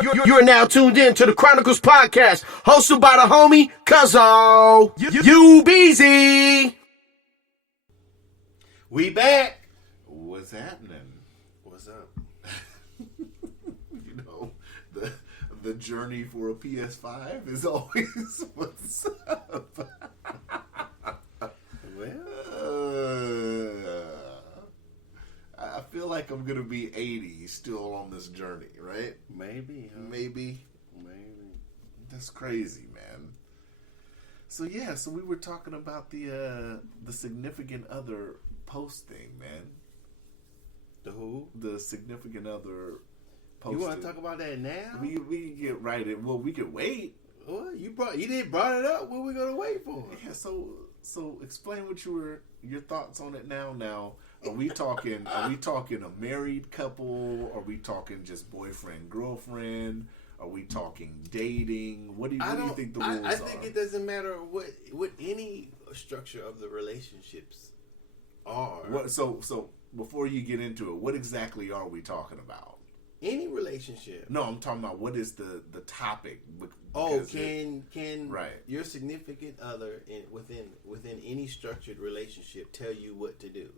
You're now tuned in to the Chronicles Podcast, hosted by the homie Cuzzo. You Beezy. We back. What's happening? What's up? You know, the journey for a PS5 is always what's up. I feel like I'm gonna be 80 still on this journey, right? Maybe. Maybe. That's crazy, man. So yeah, so we were talking about the significant other post thing, man. The who? The significant other post. You want to talk about that now? We can get right in. Well, we could wait. What? You didn't brought it up. What are we gonna wait for? Yeah. So explain what your thoughts on it now. Now, are we talking a married couple? Are we talking just boyfriend girlfriend? Are we talking dating? What do you think the rules are? I think it doesn't matter what any structure of the relationships are. So before you get into it, what exactly are we talking about? Any relationship. No, I'm talking about what is the topic. Can right. your significant other within any structured relationship tell you what to do?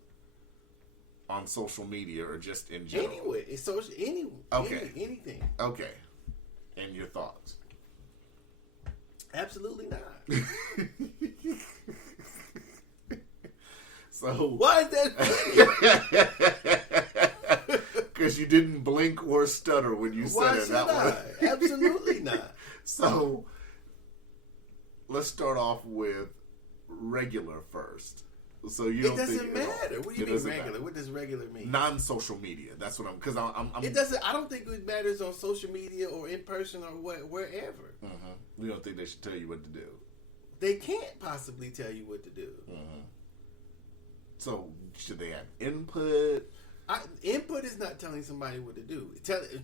On social media or just in general? Anyway, it's social. Anything. Okay. And your thoughts? Absolutely not. So why is that? Because you didn't blink or stutter when you said it. Absolutely not. So let's start off with regular first. So you don't doesn't think matter. What do you mean regular? Matter. What does regular mean? Non-social media. That's what I'm. It doesn't. I don't think it matters on social media or in person or wherever. Mm-hmm. You don't think they should tell you what to do? They can't possibly tell you what to do. Mm-hmm. So should they have input? Input is not telling somebody what to do.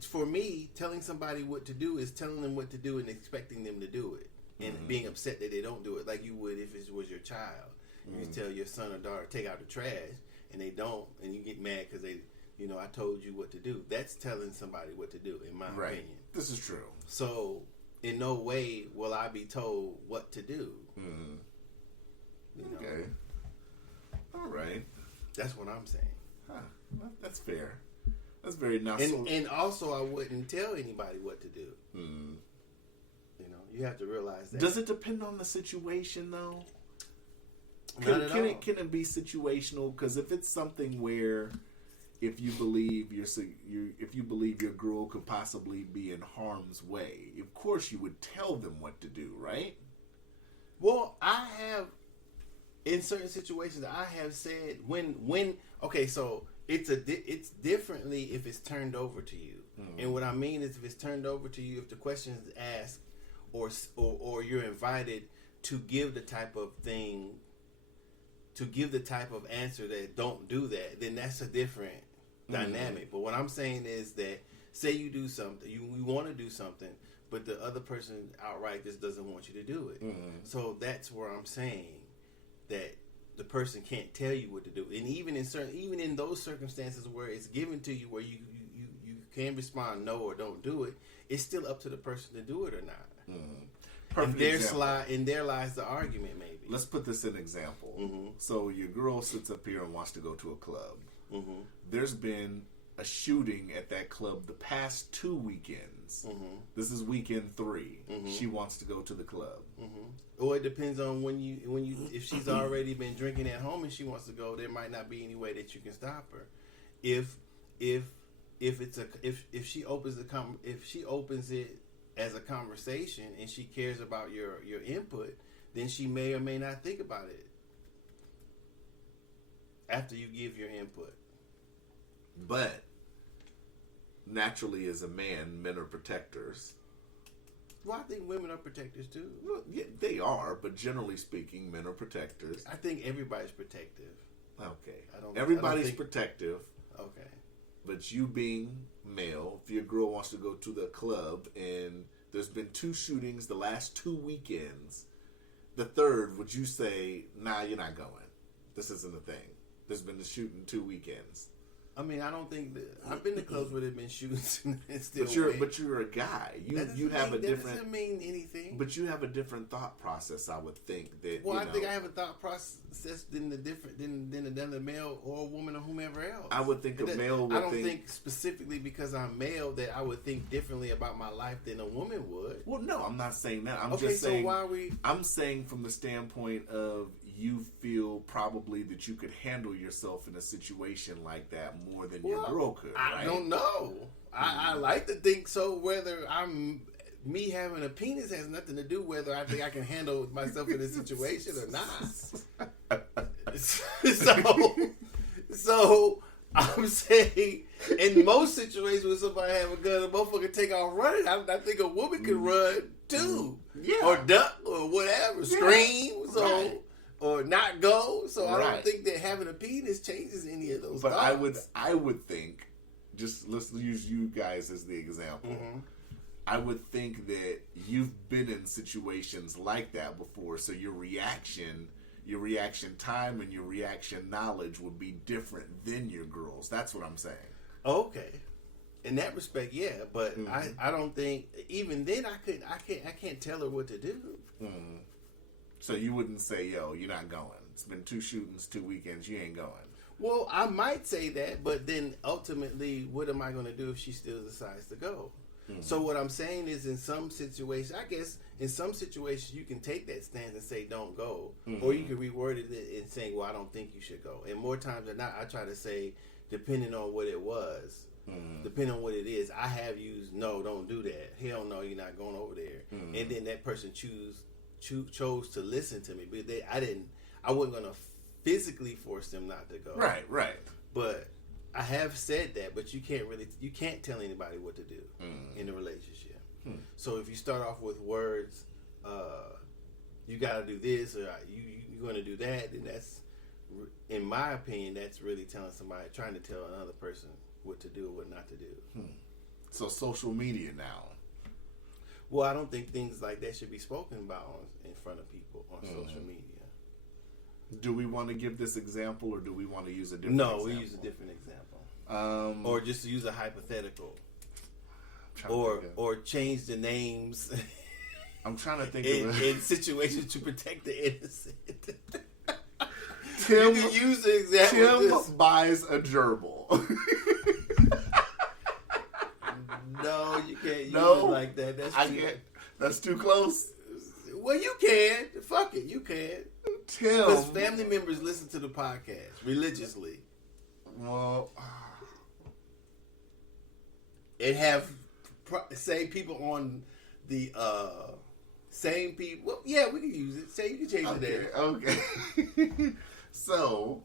For me, telling somebody what to do is telling them what to do and expecting them to do it, and being upset that they don't do it, like you would if it was your child. You tell your son or daughter take out the trash, and they don't, and you get mad because I told you what to do. That's telling somebody what to do, in my opinion. This is true. So, in no way will I be told what to do. Okay. All right. That's what I'm saying. Huh. Well, that's fair. That's very nice. And also, I wouldn't tell anybody what to do. You have to realize that. Does it depend on the situation, though? Can it be situational? Because if it's something where, if you believe your girl could possibly be in harm's way, of course you would tell them what to do, right? Well, I have, in certain situations, I have said when okay, so it's differently if it's turned over to you, and what I mean is if it's turned over to you, if the question is asked, or you're invited to give the type of thing. To give the type of answer that don't do that, then that's a different dynamic. But what I'm saying is that, say you do something, you want to do something, but the other person outright just doesn't want you to do it. So that's where I'm saying that the person can't tell you what to do. And even in those circumstances where it's given to you, where you can respond no or don't do it, it's still up to the person to do it or not. In there lies the argument, maybe. Let's put this in example. So your girl sits up here and wants to go to a club. There's been a shooting at that club the past 2 weekends. This is weekend 3. She wants to go to the club. Or it depends on if she's already been drinking at home and she wants to go, there might not be any way that you can stop her. If she opens it as a conversation and she cares about your input, then she may or may not think about it after you give your input. But naturally, as a man, men are protectors. Well, I think women are protectors too. Well, yeah, they are, but generally speaking, men are protectors. I think everybody's protective. Okay. Everybody's protective. Okay. But you being male, if your girl wants to go to the club and there's been 2 shootings the last 2 weekends, the third, would you say, nah, you're not going? This isn't a thing. There's been a shooting 2 weekends. I mean, I don't think that I've been to clubs where they've been shootings and still. But you're a guy. You have a that different. Doesn't mean anything. But you have a different thought process. I would think that. Well, I think I have a thought process than the male or a woman or whomever else. I would think a male would I don't think specifically because I'm male that I would think differently about my life than a woman would. Well, no, I'm not saying that. I'm okay, just saying. So why are we? I'm saying from the standpoint of you feel probably that you could handle yourself in a situation like that more than your girl could. Right? I don't know. I like to think so. Whether me having a penis has nothing to do whether I think I can handle myself in this situation or not. So I'm saying in most situations when somebody have a gun, a motherfucker take off running. I think a woman can run too, or duck or whatever, scream. So. Right. Or not go, so I don't think that having a penis changes any of those. But thoughts. I would think, just let's use you guys as the example. Mm-hmm. I would think that you've been in situations like that before, so your reaction time and your reaction knowledge would be different than your girls. That's what I'm saying. Okay, in that respect, yeah, but I don't think even then I can't tell her what to do. Mm-hmm. So you wouldn't say, yo, you're not going. It's been 2 shootings, 2 weekends, you ain't going. Well, I might say that, but then ultimately, what am I going to do if she still decides to go? Mm-hmm. So what I'm saying is in some situations, I guess in some situations you can take that stance and say don't go. Mm-hmm. Or you can reword it in saying, well, I don't think you should go. And more times than not, I try to say, depending on what it was, depending on what it is, I have used, no, don't do that. Hell no, you're not going over there. Mm-hmm. And then that person chose to listen to me, but I wasn't gonna physically force them not to go. Right. But I have said that, but you can't tell anybody what to do in a relationship. So if you start off with words, you gotta do this or you're gonna do that, then that's, in my opinion, that's really trying to tell another person what to do or what not to do. So social media now. Well, I don't think things like that should be spoken about in front of people on social media. Do we want to give this example, or do we want to use a different example? No, we use a different example. Or just use a hypothetical. Or change the names. I'm trying to think in situations to protect the innocent. Tim, you can use the example. Tim buys a gerbil. No, you can't use it like that. That's too close. Well, you can. Fuck it, you can. Tim, because family members listen to the podcast religiously. Well, and have same people on the same people. Well, yeah, we can use it. Say you can change it there. Okay. So,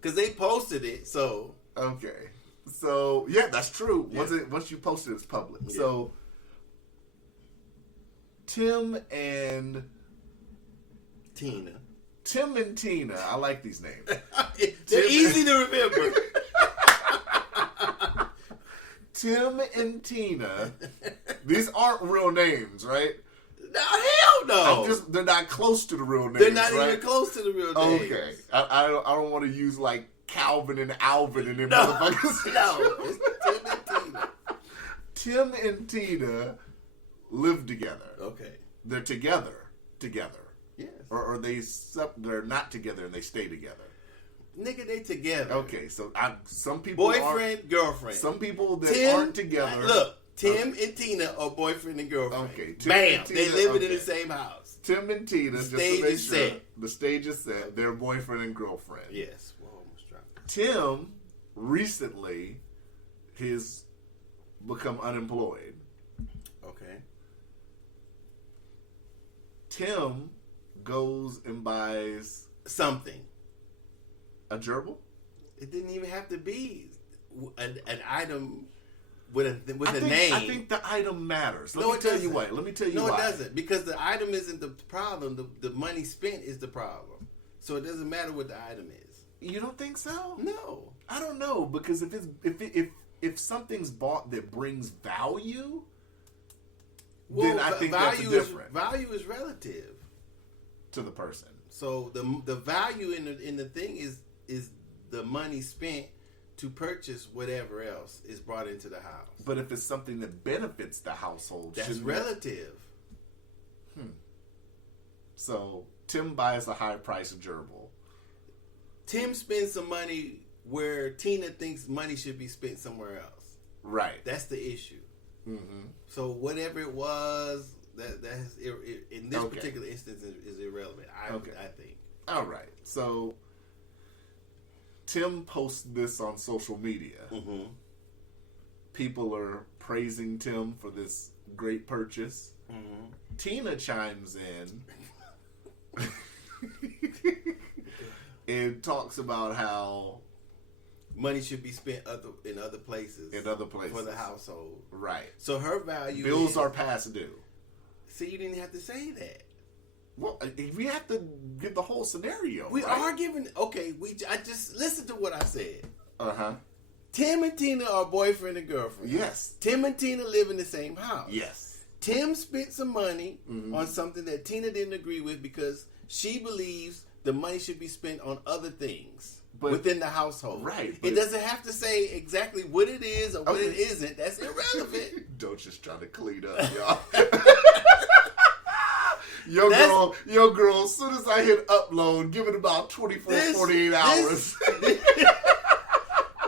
because they posted it, so okay. So yeah, that's true. Yeah. Once you post it, it's public. Yeah. So Tim and Tina. I like these names. They're easy to remember. Tim and Tina. These aren't real names, right? No, hell no. They're not close to the real names. They're not right? even close to the real names. Okay. I don't want to use like Calvin and Alvin and them motherfuckers. No, it's Tim and Tina. Tim and Tina live together. Okay. They're together. Yes. Or they're not together and they stay together. Nigga, they together. Okay, so some people girlfriend. Some people that aren't together. Look, Tim and Tina are boyfriend and girlfriend. Okay, bam, they living in the same house. Tim and Tina, the stage is set. The stage is set. They're boyfriend and girlfriend. Yes. Well, almost dropped. Tim recently has become unemployed. Okay. Tim goes and buys something. A gerbil? It didn't even have to be an item with a name. I think the item matters. Let me tell you why. No, it doesn't. Because the item isn't the problem. The money spent is the problem. So it doesn't matter what the item is. You don't think so? No. I don't know. Because if something's bought that brings value, then I think that's different. Value is relative to the person. So the value in the thing is the money spent to purchase whatever else is brought into the house. But if it's something that benefits the household, That's shouldn't relative. So Tim buys a high-priced gerbil. Tim spends some money where Tina thinks money should be spent somewhere else. Right. That's the issue. Mm-hmm. So whatever it was, that's in this Okay. particular instance is irrelevant. I think. All right. So Tim posts this on social media. Mm-hmm. People are praising Tim for this great purchase. Mm-hmm. Tina chimes in and talks about how Money should be spent in other places. For the household. Right. So her value Bills are past due. See, you didn't have to say that. Well, we have to give the whole scenario. We right? are giving. Okay, I just listen to what I said. Uh-huh. Tim and Tina are boyfriend and girlfriend. Yes. Tim and Tina live in the same house. Yes. Tim spent some money on something that Tina didn't agree with because she believes the money should be spent on other things within the household. Right. It doesn't have to say exactly what it is or what it isn't. That's irrelevant. Don't just try to clean up, y'all. Your girl, as soon as I hit upload, give it about 48 hours.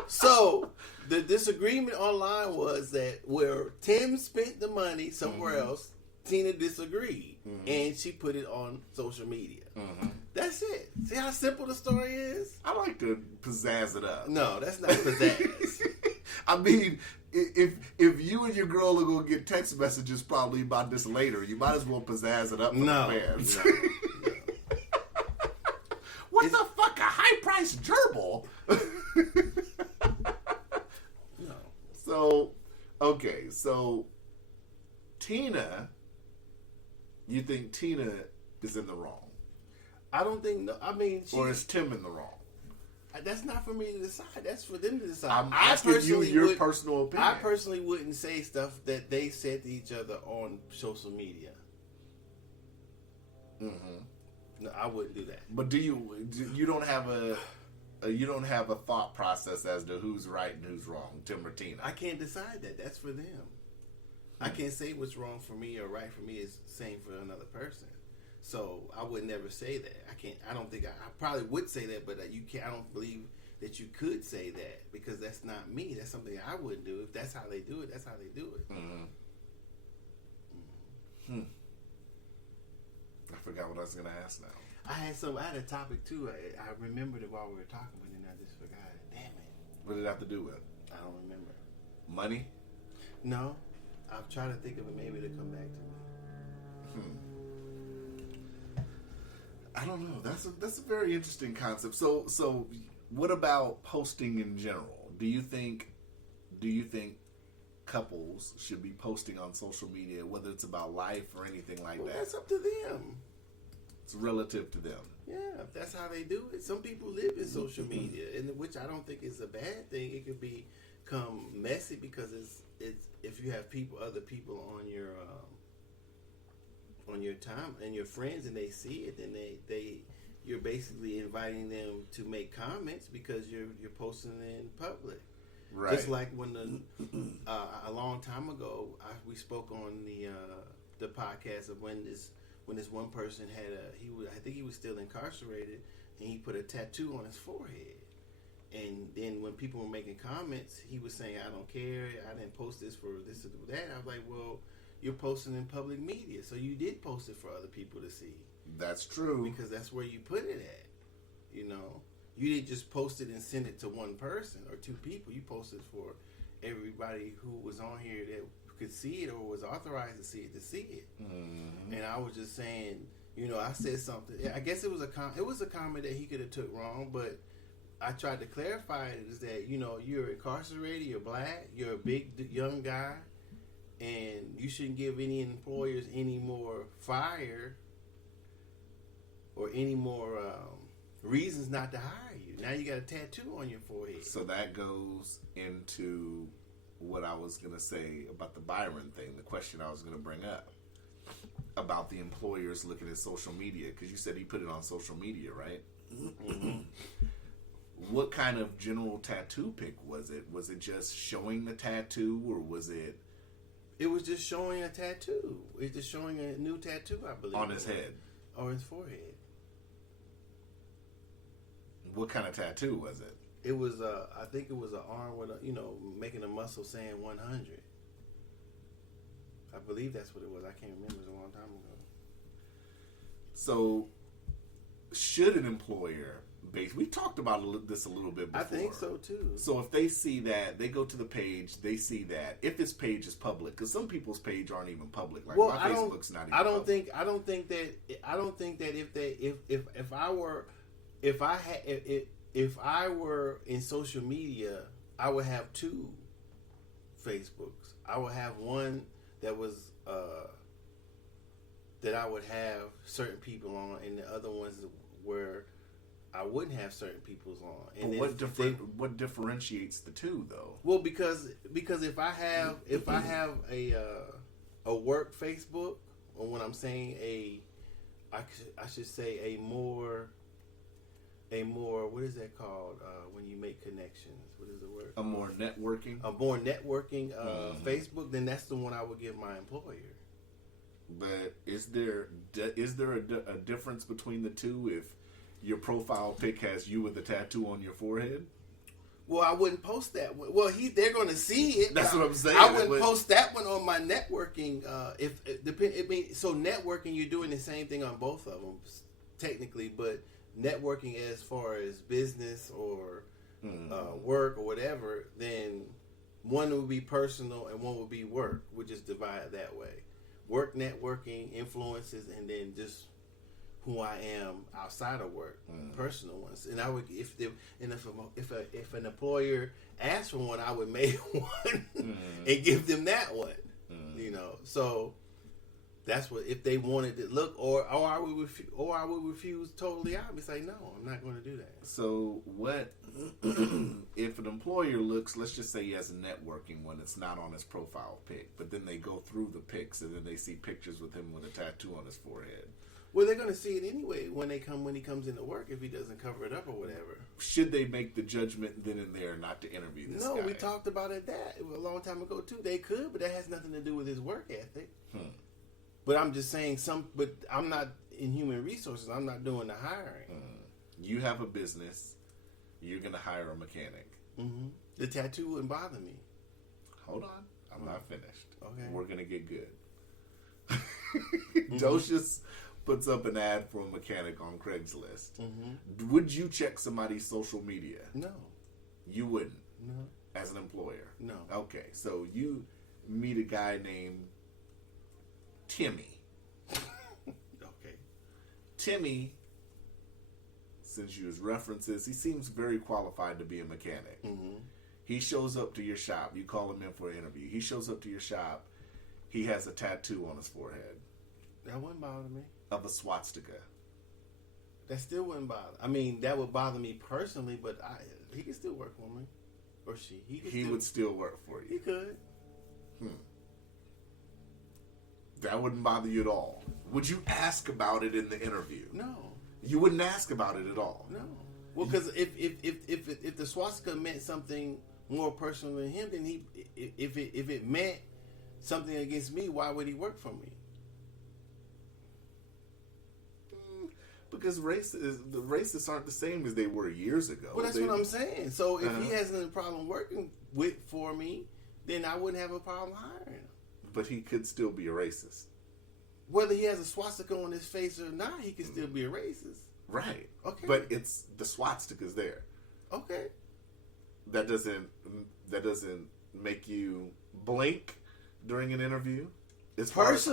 So, the disagreement online was that where Tim spent the money somewhere else, Tina disagreed. And she put it on social media. That's it. See how simple the story is? I like to pizzazz it up. No, that's not pizzazz. I mean, if you and your girl are going to get text messages probably about this later, you might as well pizzazz it up for the fans. No. What the fuck? A high-priced gerbil? No. So Tina, you think Tina is in the wrong? I don't think, or is Tim in the wrong? That's not for me to decide. That's for them to decide. I'm asking you your personal opinion. I personally wouldn't say stuff that they said to each other on social media. No, I wouldn't do that. But you don't have a thought process as to who's right and who's wrong, Tim or Tina? I can't decide that. That's for them. I can't say what's wrong for me or right for me is same for another person. So I would never say that. I don't think I probably would say that, but you can't. I don't believe that you could say that because that's not me. That's something I wouldn't do. If that's how they do it, that's how they do it. I forgot what I was going to ask now. I had a topic too. I remembered it while we were talking, but then I just forgot it. Damn it. What did it have to do with? I don't remember. Money? No. I'm trying to think of it. Maybe it'll come back to me. I don't know. That's a very interesting concept. So what about posting in general? Do you think couples should be posting on social media, whether it's about life or anything like that? That's up to them. It's relative to them. Yeah, if that's how they do it. Some people live in social media, and which I don't think is a bad thing. It could become messy because it's if you have other people on your time and your friends, and they see it, then you're basically inviting them to make comments because you're posting it in public. Right. Just like when a long time ago we spoke on the podcast of when this one person had I think he was still incarcerated, and he put a tattoo on his forehead. And then when people were making comments, he was saying, I don't care, I didn't post this for this or that. I was like, well, you're posting in public media, so you did post it for other people to see. That's true. Because that's where you put it at. You know, you didn't just post it and send it to one person or two people. You posted for everybody who was on here that could see it or was authorized to see it. And I was just saying, I said something. I guess it was a comment that he could have took wrong, but I tried to clarify it is that, you're incarcerated, you're black, you're a big young guy, and you shouldn't give any employers any more fire or any more reasons not to hire you. Now you got a tattoo on your forehead. So that goes into what I was going to say about the Byron thing, the question I was going to bring up about the employers looking at social media, because you said he put it on social media, right? what kind of general tattoo pic was it? Was it just showing the tattoo, or was it? It was just showing a tattoo. It's just showing a new tattoo, I believe. On his head. Or his forehead. What kind of tattoo was it? It was, I think it was an arm with, making a muscle saying 100. I believe that's what it was. I can't remember. It was a long time ago. So, should an employer we talked about this a little bit before. I think so too. So if they see that, they go to the page, they see that if his page is public, because some people's page aren't even public. Like my Facebook's not even. Public. I don't think that if I were in social media, I would have two Facebooks. I would have one that was that I would have certain people on, and the other ones where I wouldn't have certain people's on. And what differentiates the two though? Well, because if I have a work Facebook, or when I'm saying I should say a more what is that called when you make connections? What is the word? A more networking Facebook. Then that's the one I would give my employer. But is there a difference between the two if your profile pic has you with a tattoo on your forehead? Well, I wouldn't post that one. Well, they're going to see it. That's what I'm saying. I wouldn't post that one on my networking. So networking, you're doing the same thing on both of them, technically. But networking, as far as business or work or whatever, then one would be personal and one would be work. We just divide it that way. Work networking influences, and then just who I am outside of work, personal ones. And I would, if an employer asked for one, I would make one and give them that one. So that's what, if they wanted to look, or I would refuse totally. I would say no, I'm not going to do that. So what if an employer looks? Let's just say he has a networking one. It's not on his profile pic, but then they go through the pics and then they see pictures with him with a tattoo on his forehead. Well, they're going to see it anyway when he comes into work, if he doesn't cover it up or whatever. Should they make the judgment then and there not to interview this guy? No, we talked about it a long time ago too. They could, but that has nothing to do with his work ethic. But I'm just saying but I'm not in human resources. I'm not doing the hiring. You have a business. You're going to hire a mechanic. The tattoo wouldn't bother me. Hold on. I'm not finished. Okay. We're going to get good. Docious puts up an ad for a mechanic on Craigslist. Would you check somebody's social media? No. You wouldn't? No. As an employer? No. Okay, so you meet a guy named Timmy. Okay. Timmy, since you use references, he seems very qualified to be a mechanic. He shows up to your shop. You call him in for an interview. He shows up to your shop. He has a tattoo on his forehead. That wouldn't bother me. Of a swastika. That still wouldn't bother. I mean, that would bother me personally, but he could still work for me, or she. He would still work for you. He could. That wouldn't bother you at all. Would you ask about it in the interview? No. You wouldn't ask about it at all. No. Well, because if the swastika meant something more personal than him, then if it meant something against me, why would he work for me? Because the racists aren't the same as they were years ago. Well, that's what I'm saying. So if he has a problem working for me, then I wouldn't have a problem hiring him. But he could still be a racist. Whether he has a swastika on his face or not, he can still be a racist. Right. Okay. But it's the swastika's there. Okay. That doesn't make you blink during an interview. As far as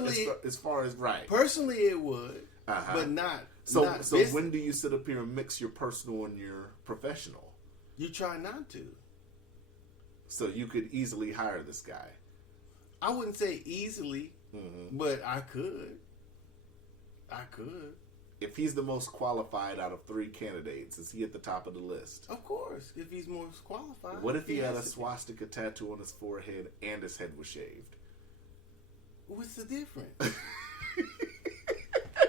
right. Personally, it would. But not. So when do you sit up here and mix your personal and your professional? You try not to. So you could easily hire this guy. I wouldn't say easily, but I could. If he's the most qualified out of 3 candidates, is he at the top of the list? Of course, if he's most qualified. What if he had a swastika tattoo on his forehead and his head was shaved? What's the difference?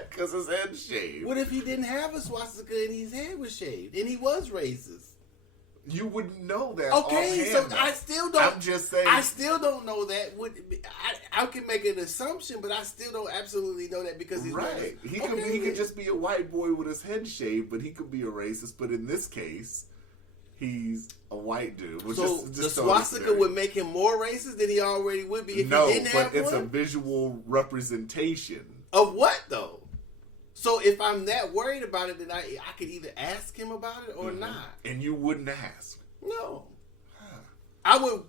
Because his head's shaved. What if he didn't have a swastika and his head was shaved and he was racist? You wouldn't know that. Okay, so offhand, I still don't. I'm just saying. I still don't know that. I can make an assumption, but I still don't absolutely know that because he's right. Not, He could just be a white boy with his head shaved, but he could be a racist. But in this case, he's a white dude. Which so just the swastika would make him more racist than he already would be if he didn't have one? No, but it's a visual representation. Of what, though? So if I'm that worried about it, then I could either ask him about it or not. And you wouldn't ask. No. I would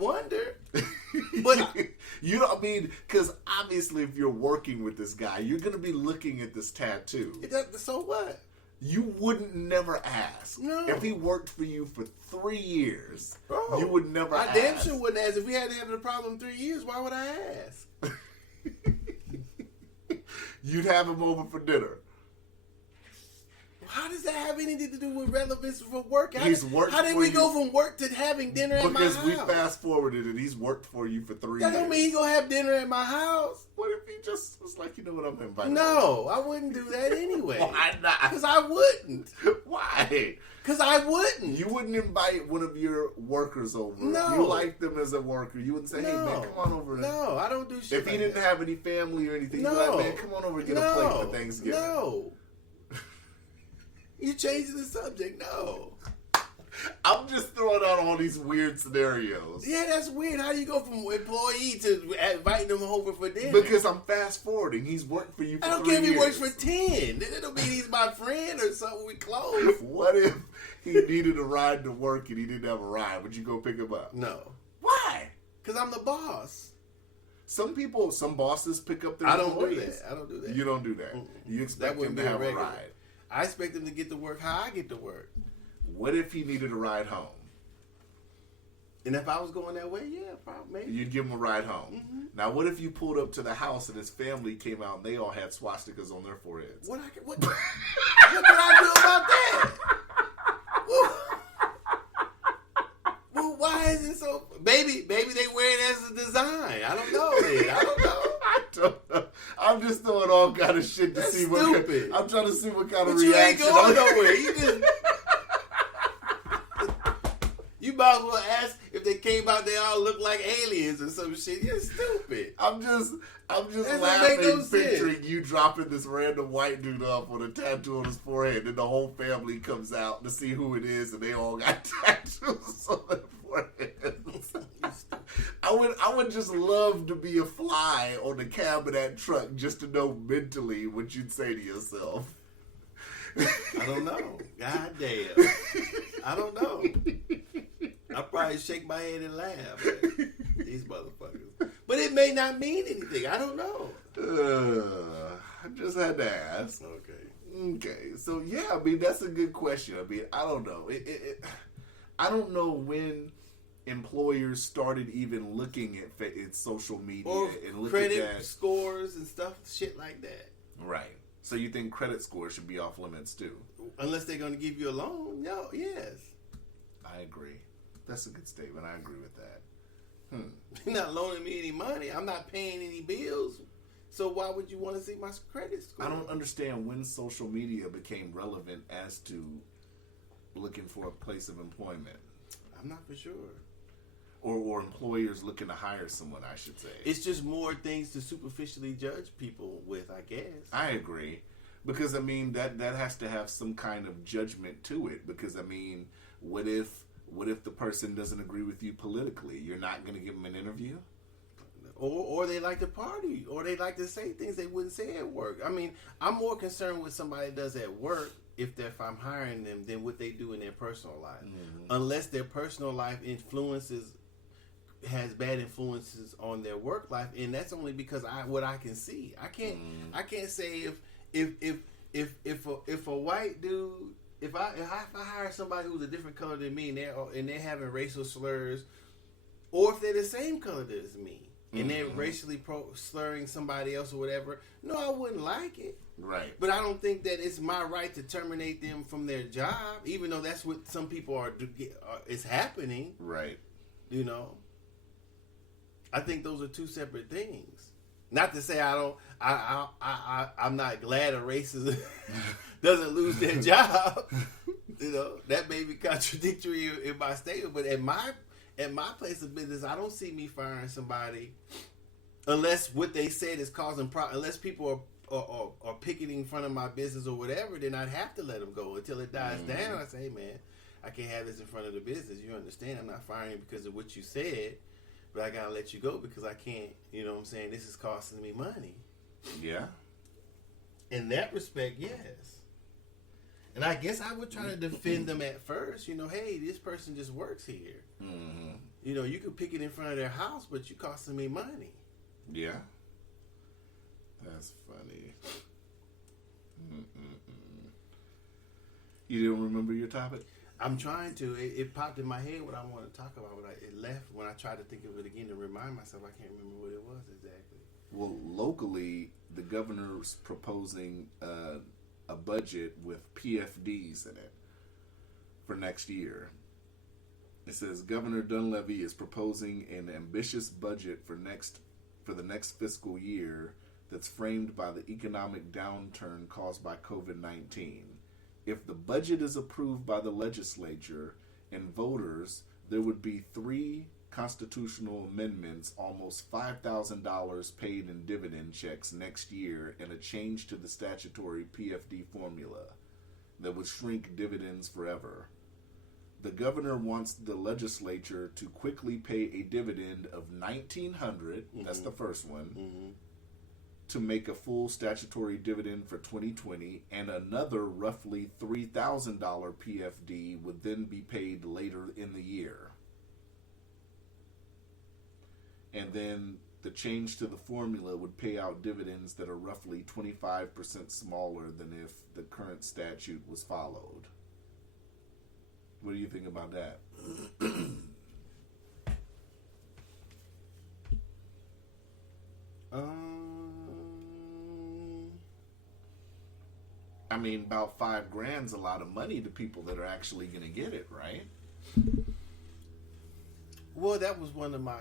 wonder. But you know, I mean, because obviously if you're working with this guy, you're going to be looking at this tattoo. So what? You wouldn't never ask. No. If he worked for you for 3 years, Bro, you would never ask. I damn sure wouldn't ask. If we hadn't had a problem 3 years, why would I ask? You'd have him over for dinner. How does that have anything to do with relevance for work? How did we go from work to having dinner at my house? Because we fast forwarded and he's worked for you for 3 years. That don't mean he's going to have dinner at my house. What if he just was like, you know what, I'm inviting? No, I wouldn't do that anyway. Why not? Because I wouldn't. Why? Because I wouldn't. You wouldn't invite one of your workers over. No. You like them as a worker. You wouldn't say, hey, man, come on over. No, I don't do shit. If he didn't have any family or anything, you'd be like, man, come on over and get a plate for Thanksgiving. No. You changing the subject. No. I'm just throwing out all these weird scenarios. Yeah, that's weird. How do you go from employee to inviting them over for dinner? Because I'm fast forwarding. He's worked for you for 3 years. I don't care if he works for 10. That don't mean he's my friend or something. We close. What if he needed a ride to work and he didn't have a ride? Would you go pick him up? No. Why? Because I'm the boss. Some bosses pick up their I don't employees. do that. I don't do that. You don't do that. You expect him to have a ride. I expect him to get to work how I get to work. What if he needed a ride home? And if I was going that way, yeah, probably. Maybe. You'd give him a ride home. Mm-hmm. Now, what if you pulled up to the house and his family came out and they all had swastikas on their foreheads? What can I do about that? Well, why is it so? Maybe they wear it as a design. I don't know. I don't know. I don't know. I'm just throwing all kind of shit to see what. I'm trying to see what kind of reaction. You ain't going nowhere. You might as well ask if they came out. They all look like aliens or some shit. You're stupid. I'm just laughing, picturing you dropping this random white dude off with a tattoo on his forehead, and the whole family comes out to see who it is, and they all got tattoos on their foreheads. I would just love to be a fly on the cab of that truck just to know mentally what you'd say to yourself. I don't know. God damn. I don't know. I'd probably shake my head and laugh. These motherfuckers. But it may not mean anything. I don't know. I just had to ask. Okay. So, yeah, I mean, that's a good question. I mean, I don't know. I don't know when employers started even looking at social media or and looking credit at scores and stuff, shit like that. Right. So you think credit scores should be off limits too? Unless they're going to give you a loan. No, yes. I agree. That's a good statement. I agree with that. You're not loaning me any money. I'm not paying any bills. So why would you want to see my credit score? I don't understand when social media became relevant as to looking for a place of employment. I'm not for sure. Or employers looking to hire someone, I should say. It's just more things to superficially judge people with, I guess. I agree. Because, I mean, that has to have some kind of judgment to it. Because, I mean, what if the person doesn't agree with you politically? You're not going to give them an interview? Or they like to party. Or they like to say things they wouldn't say at work. I mean, I'm more concerned with somebody does at work if I'm hiring them than what they do in their personal life. Mm-hmm. Unless their personal life has bad influences on their work life, and that's only because what I can see. I can't say if a white dude, if I hire somebody who's a different color than me and they're having racial slurs, or if they're the same color as me and they're racially slurring somebody else or whatever, no, I wouldn't like it. Right. But I don't think that it's my right to terminate them from their job, even though that's what some people is happening. Right. You know. I think those are two separate things. Not to say I'm not glad a racist doesn't lose their job. You know, that may be contradictory in my statement, but at my place of business, I don't see me firing somebody unless what they said is causing unless people are picketing in front of my business or whatever. Then I'd have to let them go until it dies down. I say, hey man, I can't have this in front of the business. You understand? I'm not firing you because of what you said, but I gotta let you go because I can't. You know what I'm saying? This is costing me money. Yeah. In that respect, yes. And I guess I would try to defend them at first. You know, hey, this person just works here. Mm-hmm. You know, you could pick it in front of their house, but you costing me money. Yeah. That's funny. You don't remember your topic? I'm trying to. It popped in my head what I want to talk about, but it left when I tried to think of it again to remind myself. I can't remember what it was exactly. Well, locally, the governor's proposing a budget with PFDs in it for next year. It says Governor Dunleavy is proposing an ambitious budget for the next fiscal year that's framed by the economic downturn caused by COVID-19. If the budget is approved by the legislature and voters, there would be 3 constitutional amendments, almost $5,000 paid in dividend checks next year, and a change to the statutory PFD formula that would shrink dividends forever. The governor wants the legislature to quickly pay a dividend of $1,900, that's the first one, to make a full statutory dividend for 2020, and another roughly $3,000 PFD would then be paid later in the year. And then the change to the formula would pay out dividends that are roughly 25% smaller than if the current statute was followed. What do you think about that? I mean, about $5,000's a lot of money to people that are actually going to get it, right? Well, that was one of my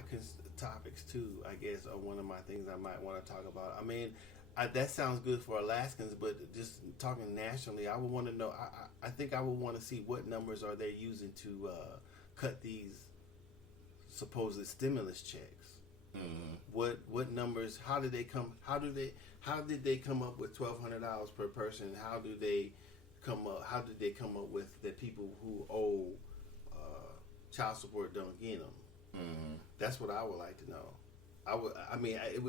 topics too, I guess, or one of my things I might want to talk about. I mean, that sounds good for Alaskans, but just talking nationally, I would want to know. I think I would want to see what numbers are they using to cut these supposed stimulus checks. Mm-hmm. What numbers? How did they come? How did they come up with $1,200 per person? How did they come up with that people who owe child support don't get them? Mm-hmm. That's what I would like to know.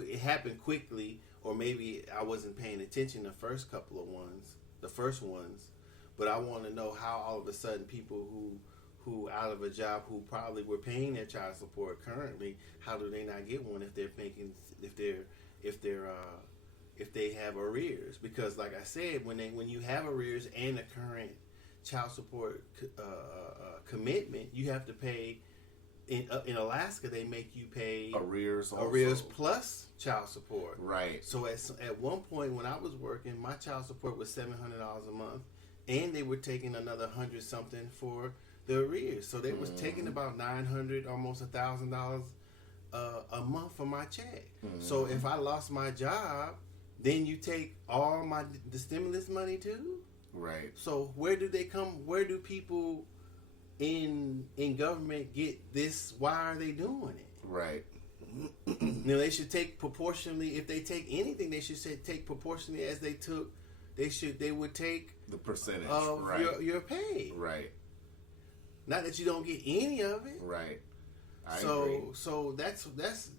It happened quickly, or maybe I wasn't paying attention the first ones, but I want to know how all of a sudden people who out of a job, who probably were paying their child support currently, how do they not get one if they have arrears? Because like I said, when you have arrears and a current child support commitment, you have to pay. In Alaska, they make you pay arrears plus child support. Right. So at one point when I was working, my child support was $700 a month, and they were taking another $100 something for the arrears. So they was taking about $900, almost $1,000 a month for my check. Mm-hmm. So if I lost my job, then you take all the stimulus money too. Right. So where do they come? Where do people in government get this? Why are they doing it? Right. They should take proportionally. If they take anything, they should take proportionally as they took. They would take the percentage of right. your pay. Right. Not that you don't get any of it. Right. I agree. So that's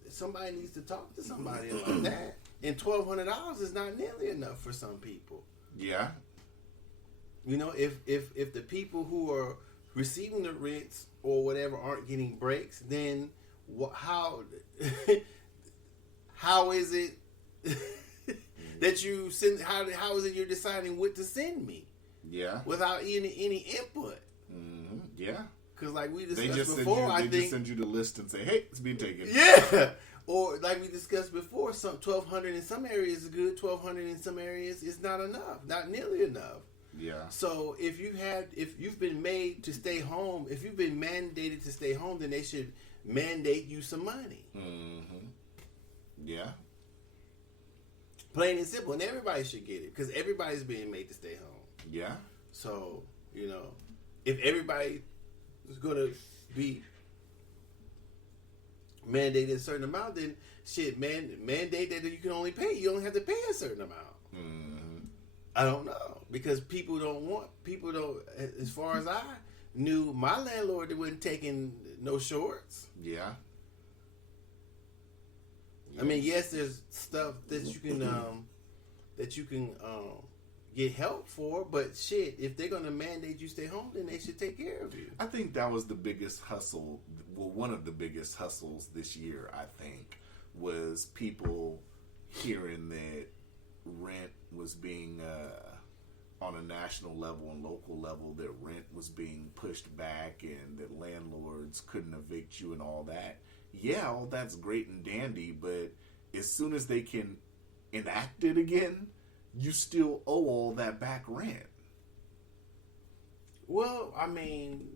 somebody needs to talk to somebody about that. And $1,200 is not nearly enough for some people. Yeah. You know, if the people who are receiving the rents or whatever aren't getting breaks, then how is it that you send? How is it you're deciding what to send me? Yeah, without any input. Mm-hmm. Yeah, because like we discussed before, I think they just send you the list and say, "Hey, it's being taken." Yeah, or like we discussed before, some 1,200 in some areas is good. 1,200 in some areas is not enough, not nearly enough. Yeah. So if you've been made to stay home, if you've been mandated to stay home, then they should mandate you some money. Mm-hmm. Yeah. Plain and simple, and everybody should get it because everybody's being made to stay home. Yeah. So if everybody is going to be mandated a certain amount, then shit, mandate that you can only pay. You only have to pay a certain amount. I don't know, because people don't. As far as I knew, my landlord wasn't taking no shorts. Yeah. I mean, yes, there's stuff that you can get help for, but shit, if they're gonna mandate you stay home, then they should take care of you. I think that was the biggest hustle. Well, one of the biggest hustles this year, I think, was people hearing that rent was being on a national level and local level, that rent was being pushed back and that landlords couldn't evict you and all that. Yeah, all that's great and dandy, but as soon as they can enact it again, you still owe all that back rent. Well, I mean,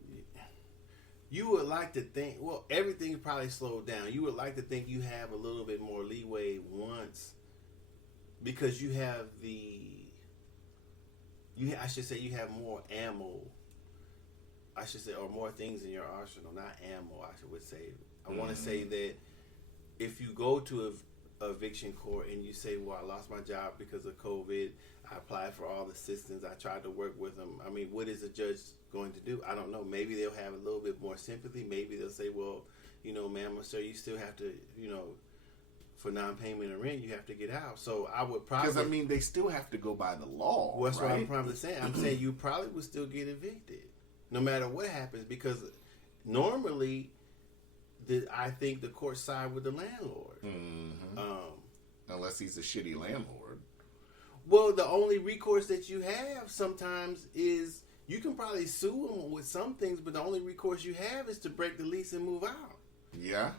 you would like to think, well, everything probably slowed down. You would like to think you have a little bit more leeway once, because you have I should say you have more ammo. I should say, or more things in your arsenal, not ammo, I would say. I want to say that if you go to a eviction court and you say, well, I lost my job because of COVID, I applied for all the assistance, I tried to work with them. I mean, what is a judge going to do? I don't know. Maybe they'll have a little bit more sympathy. Maybe they'll say, well, ma'am or sir, you still have to, for non-payment of rent, you have to get out. So I would probably... Because, I mean, they still have to go by the law, well, that's right? what I'm probably saying. I'm saying you probably would still get evicted, no matter what happens, because normally... I think the court side with the landlord. Unless he's a shitty landlord. Well, the only recourse that you have sometimes is you can probably sue him with some things, but the only recourse you have is to break the lease and move out. Yeah.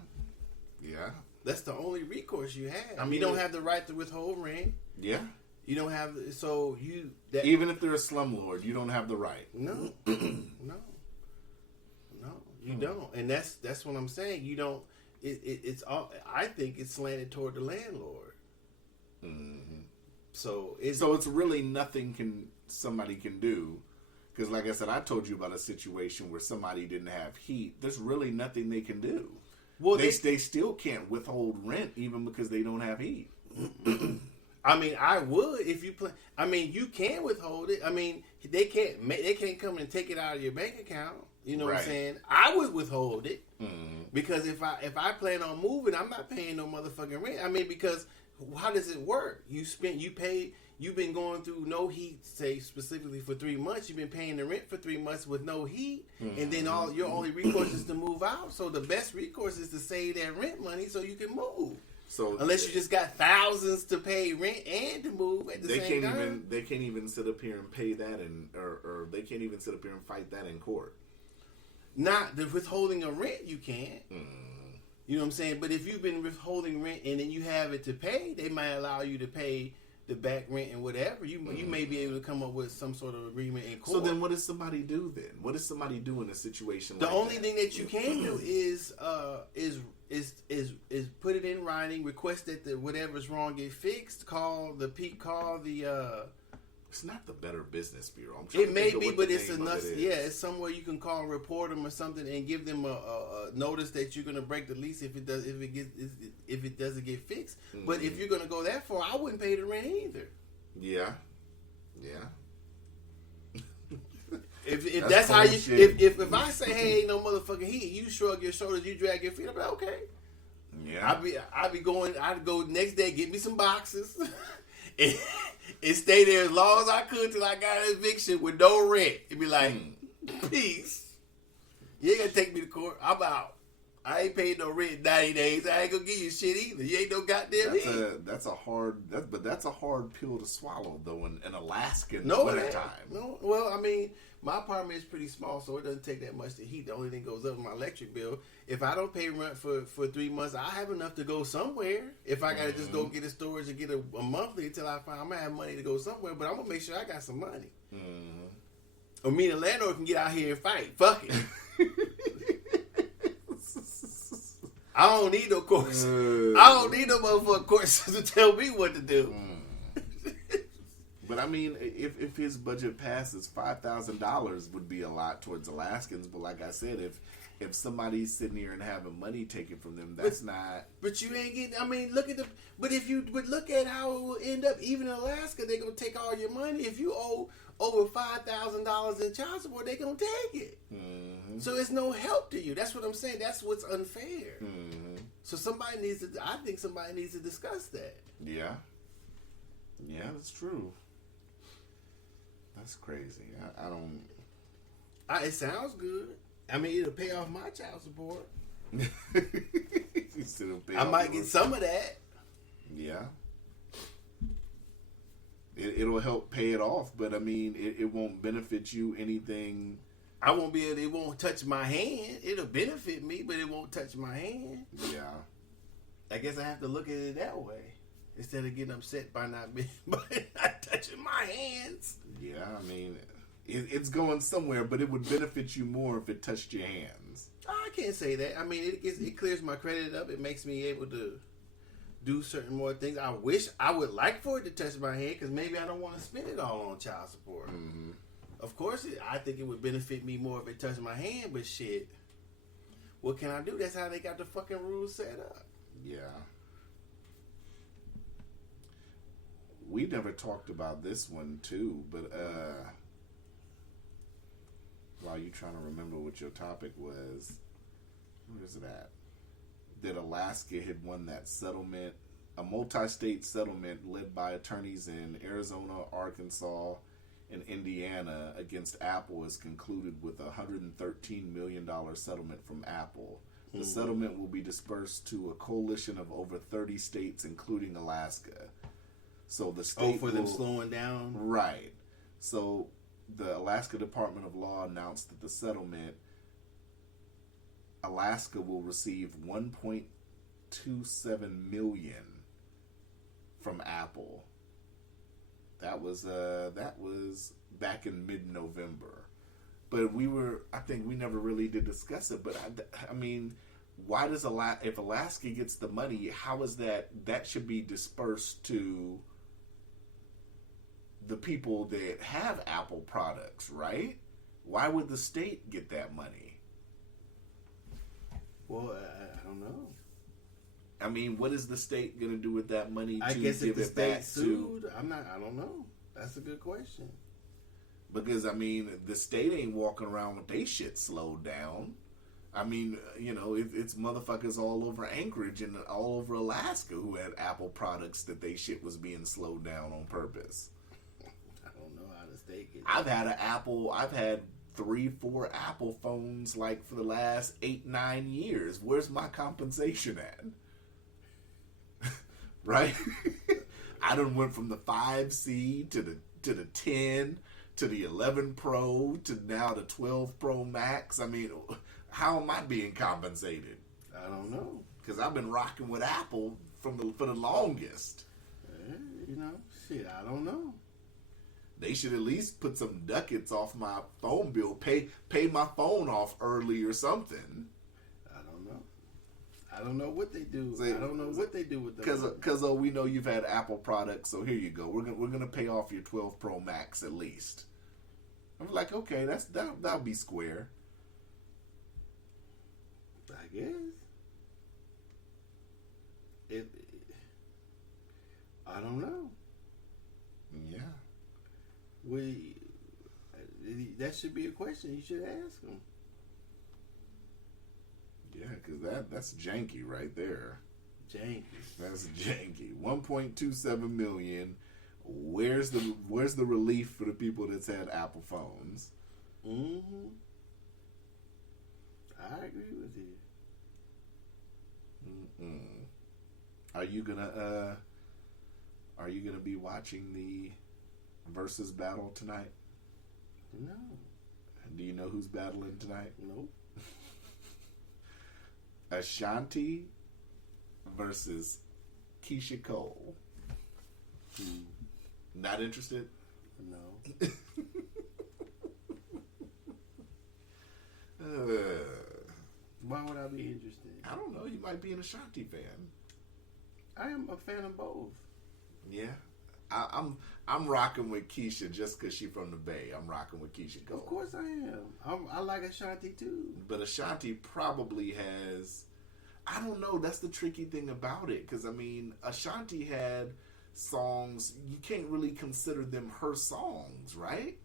That's the only recourse you have. I mean, you don't have the right to withhold rent. Yeah. You don't have, even if they're a slumlord, you don't have the right. No. You don't, and that's what I'm saying. You don't. It's all. I think it's slanted toward the landlord. So it's really nothing somebody can do, because like I said, I told you about a situation where somebody didn't have heat. There's really nothing they can do. Well, they still can't withhold rent even because they don't have heat. I mean, I would if you play. I mean, you can withhold it. I mean, they can't come and take it out of your bank account. You know what I'm saying? I would withhold it because if I plan on moving, I'm not paying no motherfucking rent. I mean, because how does it work? You've been going through no heat, say specifically for 3 months. You've been paying the rent for 3 months with no heat, and then your only recourse is to move out. So the best recourse is to save that rent money so you can move. So unless you just got thousands to pay rent and to move at the same time, they can't even sit up here and pay that, or they can't even sit up here and fight that in court. Not the withholding of rent, you can't. You know what I'm saying? But if you've been withholding rent and then you have it to pay, they might allow you to pay the back rent and whatever. You may be able to come up with some sort of agreement in court. So then what does somebody do then? What does somebody do in a situation like that? The only thing that you can do is put it in writing, request that whatever's wrong get fixed, call the it's not the Better Business Bureau. It may be, but it's enough. Yeah, it's somewhere you can call and report them or something, and give them a notice that you're going to break the lease if it doesn't get fixed. But if you're going to go that far, I wouldn't pay the rent either. Yeah. If that's how you, if I say, hey, ain't no motherfucking heat, you shrug your shoulders, you drag your feet, I'm like, okay. Yeah. I'd go next day, get me some boxes. And stay there as long as I could till I got an eviction with no rent. It'd be like, peace. You ain't gonna take me to court. I'm out. I ain't paid no rent in 90 days. I ain't gonna give you shit either. You ain't no goddamn heat. That's a hard pill to swallow though in Alaska in the wintertime. No, well, I mean, my apartment is pretty small, so it doesn't take that much to heat. The only thing goes up is my electric bill. If I don't pay rent for 3 months, I have enough to go somewhere. If I gotta just go get a storage and get a monthly until I find I'm gonna have money to go somewhere, but I'm gonna make sure I got some money. Or me and the landlord can get out here and fight. Fuck it. I don't need no courts. I don't need no motherfucking courts to tell me what to do. But I mean, if his budget passes, $5,000 would be a lot towards Alaskans. But like I said, if somebody's sitting here and having money taken from them, that's not. But you ain't getting. I mean, look at the. But if you would look at how it will end up, even in Alaska, they're gonna take all your money. If you owe over $5,000 in child support, they're gonna take it. Mm-hmm. So it's no help to you. That's what I'm saying. That's what's unfair. Mm-hmm. So somebody needs to. I think somebody needs to discuss that. Yeah. Yeah, that's true. That's crazy. I don't. It sounds good. I mean, it'll pay off my child support. I might get some of that. Yeah. It'll help pay it off, but I mean, it won't benefit you anything. I won't be able. It won't touch my hand. It'll benefit me, but it won't touch my hand. Yeah. I guess I have to look at it that way instead of getting upset by not touching my hands. Yeah, I mean, it's going somewhere, but it would benefit you more if it touched your hands. I can't say that. I mean, it clears my credit up. It makes me able to do certain more things. I would like for it to touch my hand because maybe I don't want to spend it all on child support. Mm-hmm. Of course, I think it would benefit me more if it touched my hand, but shit, what can I do? That's how they got the fucking rules set up. Yeah. We never talked about this one too, but while you trying to remember what your topic was, where is it at? That Alaska had won that settlement, a multi-state settlement led by attorneys in Arizona, Arkansas, and Indiana against Apple is concluded with a $113 million settlement from Apple. The settlement will be dispersed to a coalition of over 30 states, including Alaska. So the state them slowing down? Right. So the Alaska Department of Law announced that the settlement, Alaska will receive $1.27 million from Apple. That was back in mid-November. But I think we never really did discuss it. But I mean, why does if Alaska gets the money, how is that should be dispersed to the people that have Apple products, right? Why would the state get that money? Well, I don't know. I mean, what is the state going to do with that money I to guess give if the it state back sued, to? I don't know. That's a good question. Because, I mean, the state ain't walking around with they shit slowed down. I mean, you know, it's motherfuckers all over Anchorage and all over Alaska who had Apple products that they shit was being slowed down on purpose. I don't know how the state gets I've had 3-4 Apple phones like for the last 8-9 years. Where's my compensation at? Right? I done went from the 5C to the 10 to the 11 Pro to now the 12 Pro Max. I mean, how am I being compensated? I don't know. Because I've been rocking with Apple for the longest. You know, shit, I don't know. They should at least put some ducats off my phone bill. Pay my phone off early or something. I don't know what they do. I don't know what they do with them. Because we know you've had Apple products, so here you go. We're gonna pay off your 12 Pro Max at least. I'm like, okay, that'll be square. I guess. I don't know. Yeah. That should be a question you should ask them. Yeah, because that's janky right there. Janky. That's janky. 1.27 million. Where's the relief for the people that's had Apple phones? Mm-hmm. I agree with you. Mm-mm. Are you gonna be watching the Versus battle tonight? No. Do you know who's battling tonight? Nope. Ashanti versus Keisha Cole. Not interested? No. Why would I be interested? I don't know. You might be an Ashanti fan. I am a fan of both. Yeah. I'm rocking with Keisha just because she's from the Bay. I'm rocking with Keisha Cole. Of course I am. I like Ashanti too. But Ashanti probably has. I don't know. That's the tricky thing about it. Because, I mean, Ashanti had songs. You can't really consider them her songs, right?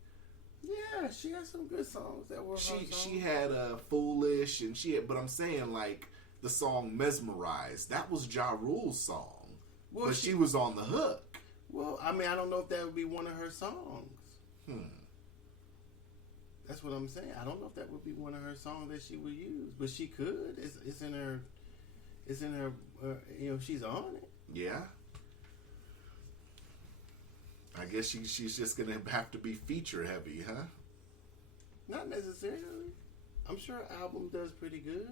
Yeah, she had some good songs that were her songs. She had Foolish. And she had, but I'm saying, like, the song Mesmerized. That was Ja Rule's song. Well, but she was on the hook. Well, I mean, I don't know if that would be one of her songs. That's what I'm saying. I don't know if that would be one of her songs that she would use, but she could. It's in her. It's in her. She's on it. Yeah. I guess she's just gonna have to be feature heavy, huh? Not necessarily. I'm sure her album does pretty good.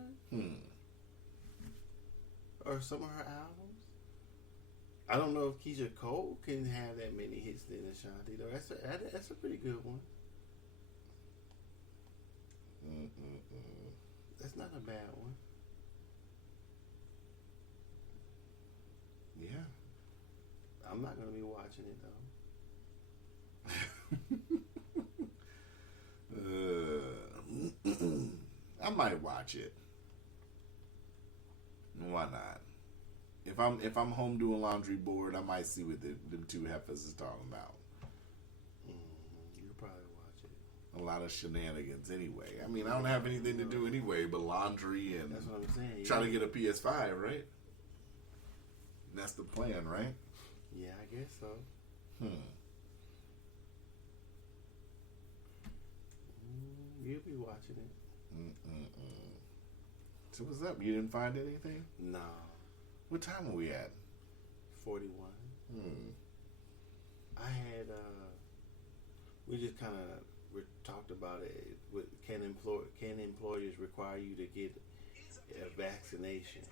Or some of her albums. I don't know if Keisha Cole can have that many hits than Ashanti though. That's a pretty good one. That's not a bad one. Yeah. I'm not gonna be watching it though. I might watch it. Why not? If I'm home doing laundry board, I might see what them two heifers is talking about. You'll probably watch it. A lot of shenanigans anyway. I mean, I don't have anything to do anyway but laundry and that's what I'm saying. Trying to get a PS5, right? That's the plan, right? Yeah, I guess so. You'll be watching it. So what's up? You didn't find anything? No. What time are we at? 41. I had we just kind of talked about it. Can employers require you to get a vaccination?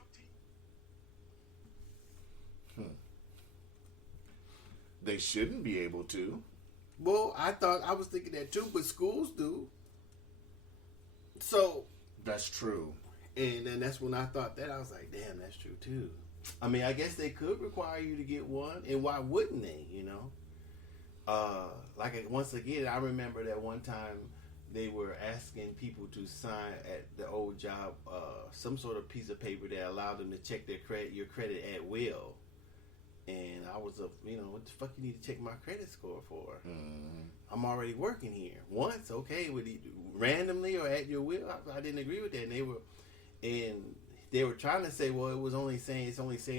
They shouldn't be able to. Well, I was thinking that too, but schools do. So that's true. And then that's when I thought that. I was like, damn, that's true too. I mean, I guess they could require you to get one, and why wouldn't they, once again, I remember that one time they were asking people to sign at the old job some sort of piece of paper that allowed them to check your credit at will. And I was what the fuck you need to check my credit score for? I'm already working here. Once, okay, randomly or at your will, I didn't agree with that. And they were trying to say, well, it's only saying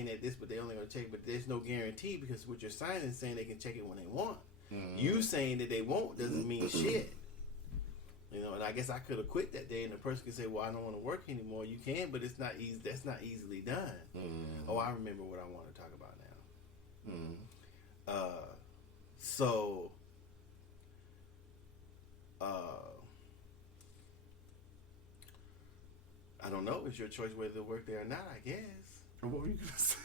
that this, but they're only going to check. But there's no guarantee because what you're signing is saying they can check it when they want. You saying that they won't doesn't mean shit. And I guess I could have quit that day, and the person could say, well, I don't want to work anymore. You can, but it's not easy. That's not easily done. Oh, I remember what I want to talk about now. I don't know. It's your choice whether to work there or not, I guess. What were you going to say?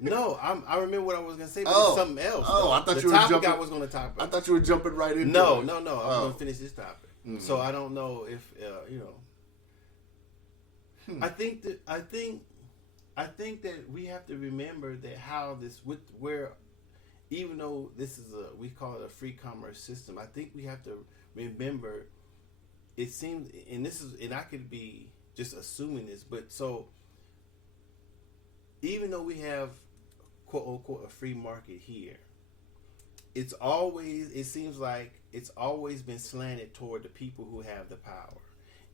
No, I remember what I was going to say, but it's something else. I thought you were jumping. I was going to talk about. I thought you were jumping right into No. it. I was going to finish this topic. So I don't know if, I think that we have to remember that even though this is we call it a free commerce system, I think we have to remember, it seems, and I could be just assuming this, but so even though we have quote unquote a free market here, it seems like it's always been slanted toward the people who have the power.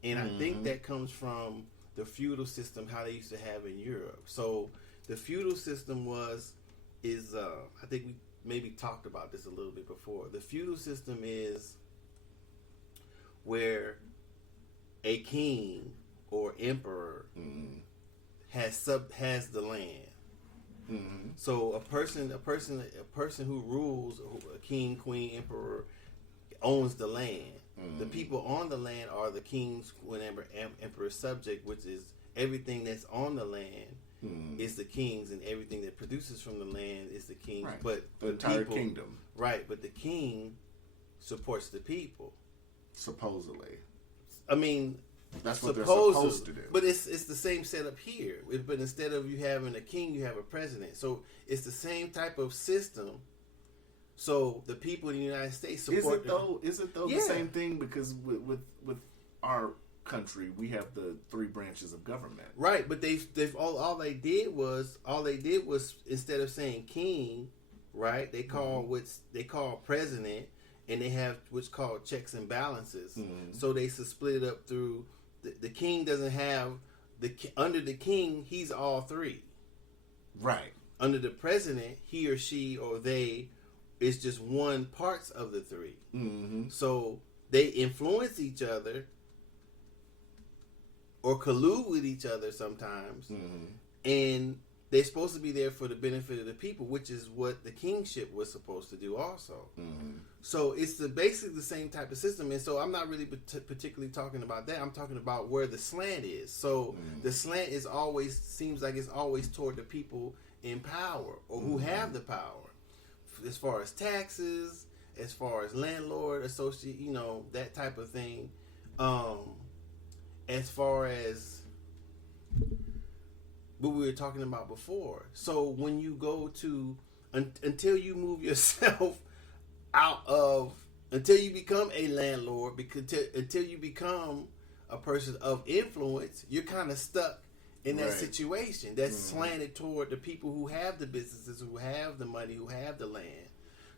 And I think that comes from the feudal system, how they used to have in Europe. So the feudal system is I think we maybe talked about this a little bit before. The feudal system is where a king or emperor has the land. So a person who rules, a king, queen, emperor, owns the land. The people on the land are the king's, whenever emperor's subject, which is everything that's on the land is the king's, and everything that produces from the land is the king's. Right. But the entire kingdom, right? But the king supports the people. Supposedly, I mean, that's what they're supposed to do. But it's the same setup here. But instead of you having a king, you have a president. So it's the same type of system, So the people in the United States Is support. it though? Is it though Yeah. the same thing? Because with our country, we have the 3 branches of government. Right, but they've all they did was instead of saying king, right? They call president, and they have what's called checks and balances. So they split it up through the king doesn't have under the king he's all 3. Right. Under the president, he or she or they is just one parts of the 3. So they influence each other or collude with each other sometimes, and they're supposed to be there for the benefit of the people, which is what the kingship was supposed to do also. So it's basically the same type of system, and so I'm not really particularly talking about that. I'm talking about where the slant is. So the slant is always seems like it's always toward the people in power or who have the power, as far as taxes, as far as landlord, associate, that type of thing. As far as what we were talking about before. So when you go to, until you move yourself until you become a landlord, until you become a person of influence, you're kind of stuck in that situation that's slanted toward the people who have the businesses, who have the money, who have the land.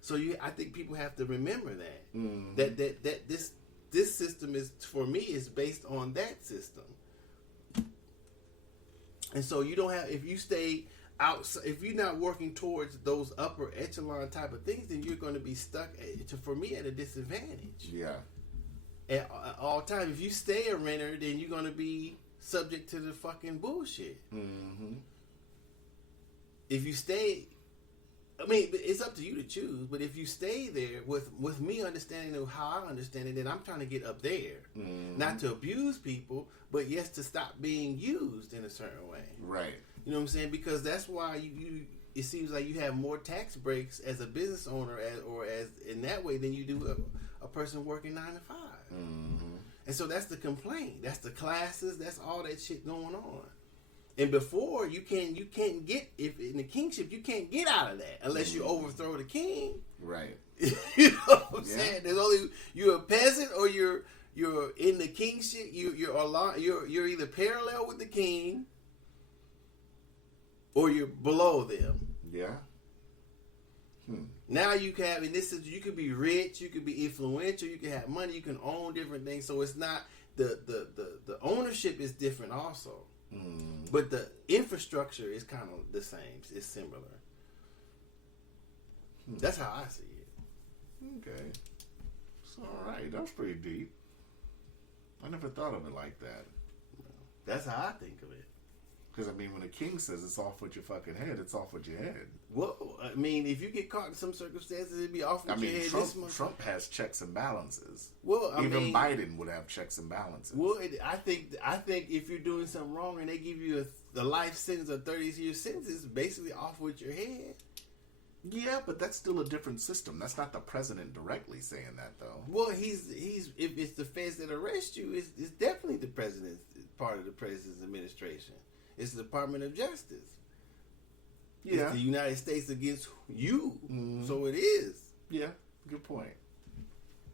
So I think people have to remember that that this system is, for me, is based on that system. And so you don't have, if you stay outside, if you're not working towards those upper echelon type of things, then you're going to be stuck, for me, at a disadvantage. Yeah. At all times. If you stay a renter, then you're going to be subject to the fucking bullshit. If you stay, I mean, it's up to you to choose. But if you stay there with me understanding of how I understand it, then I'm trying to get up there, not to abuse people, but yes, to stop being used in a certain way. Right. You know what I'm saying? Because that's why it seems like you have more tax breaks as a business owner, or as in that way, than you do a person working 9 to 5. And so that's the complaint. That's the classes. That's all that shit going on. And before, you can't get, if in the kingship, you can't get out of that unless you overthrow the king. Right. You know what I'm saying? There's only, you're a peasant or you're in the kingship. You're either parallel with the king or you're below them. Yeah. Now you can have, in this situation, you could be rich, you could be influential, you can have money, you can own different things. So it's not the ownership is different also. But the infrastructure is kind of the same. It's similar. That's how I see it. Okay. So, all right. That was pretty deep. I never thought of it like that. That's how I think of it. Because, I mean, when a king says it's off with your fucking head, it's off with your head. Well, I mean, if you get caught in some circumstances, it'd be off with your head. Trump has checks and balances. Well, even Biden would have checks and balances. Well, I think if you're doing something wrong and they give you a life sentence or 30-year sentence, it's basically off with your head. Yeah, but that's still a different system. That's not the president directly saying that, though. Well, he's if it's the feds that arrest you, it's definitely the president's part of the president's administration. It's the Department of Justice. Yeah. It's the United States against you. So it is. Yeah, good point.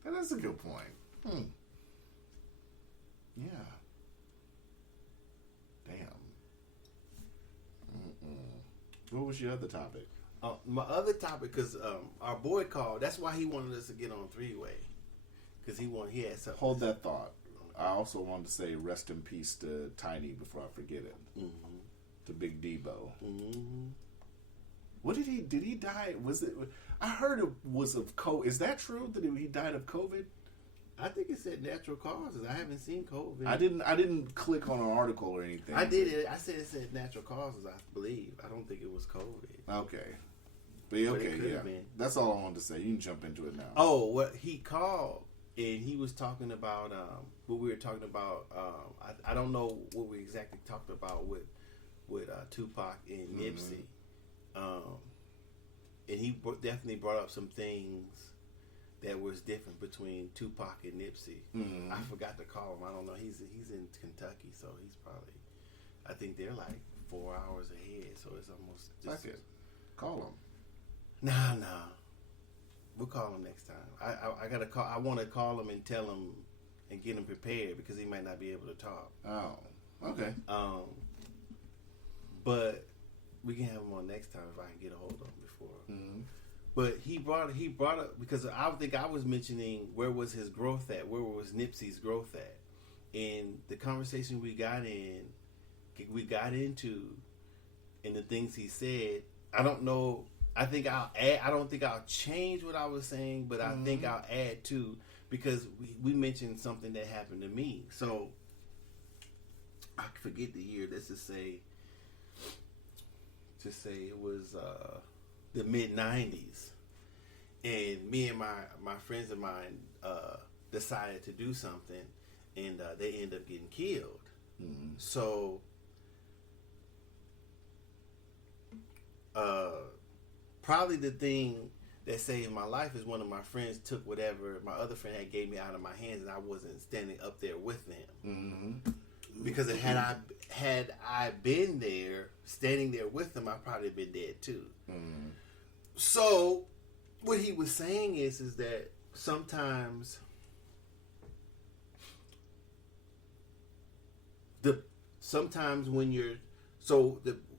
That is a good point. Yeah. Damn. What was your other topic? My other topic, because our boy called. That's why he wanted us to get on three-way. Because he had something. Hold that thought. I also wanted to say rest in peace to Tiny before I forget it. To Big Debo. What did he die? Was it? I heard it was of COVID. Is that true that he died of COVID? I think it said natural causes. I haven't seen COVID. I didn't click on an article or anything. I did it. I said it said natural causes. I believe. I don't think it was COVID. Okay. But okay, yeah. That's all I wanted to say. You can jump into it now. Oh, what he called. And he was talking about what we were talking about. I don't know what we exactly talked about with Tupac and Nipsey. And he definitely brought up some things that was different between Tupac and Nipsey. I forgot to call him. I don't know. He's in Kentucky, so he's probably. I think they're like 4 hours ahead, so it's almost. Fuck it. Call him. Nah. We'll call him next time. I gotta call. I want to call him and tell him and get him prepared because he might not be able to talk. Oh, okay. But we can have him on next time if I can get a hold of him before. Mm-hmm. But he brought up because I think I was mentioning where was his growth at, where was Nipsey's growth at, and the conversation we got into, and the things he said. I don't know. I think I'll add. I don't think I'll change what I was saying, but I think I'll add to because we mentioned something that happened to me. So I forget the year. Let's just say it was the mid '90s, and me and my friends of mine decided to do something, and they end up getting killed. Mm-hmm. So. Probably the thing that saved my life is one of my friends took whatever my other friend had gave me out of my hands, and I wasn't standing up there with them. Mm-hmm. Because had I been there, standing there with them, I'd probably been dead too. Mm-hmm. So what he was saying is that sometimes when you're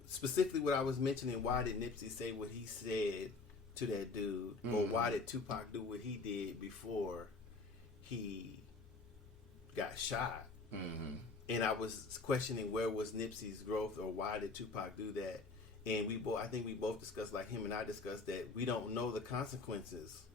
specifically what I was mentioning, why did Nipsey say what he said to that dude? Mm-hmm. Or why did Tupac do what he did before he got shot? Mm-hmm. And I was questioning where was Nipsey's growth, or why did Tupac do that? And I think we both discussed, like him and I discussed, that we don't know the consequences.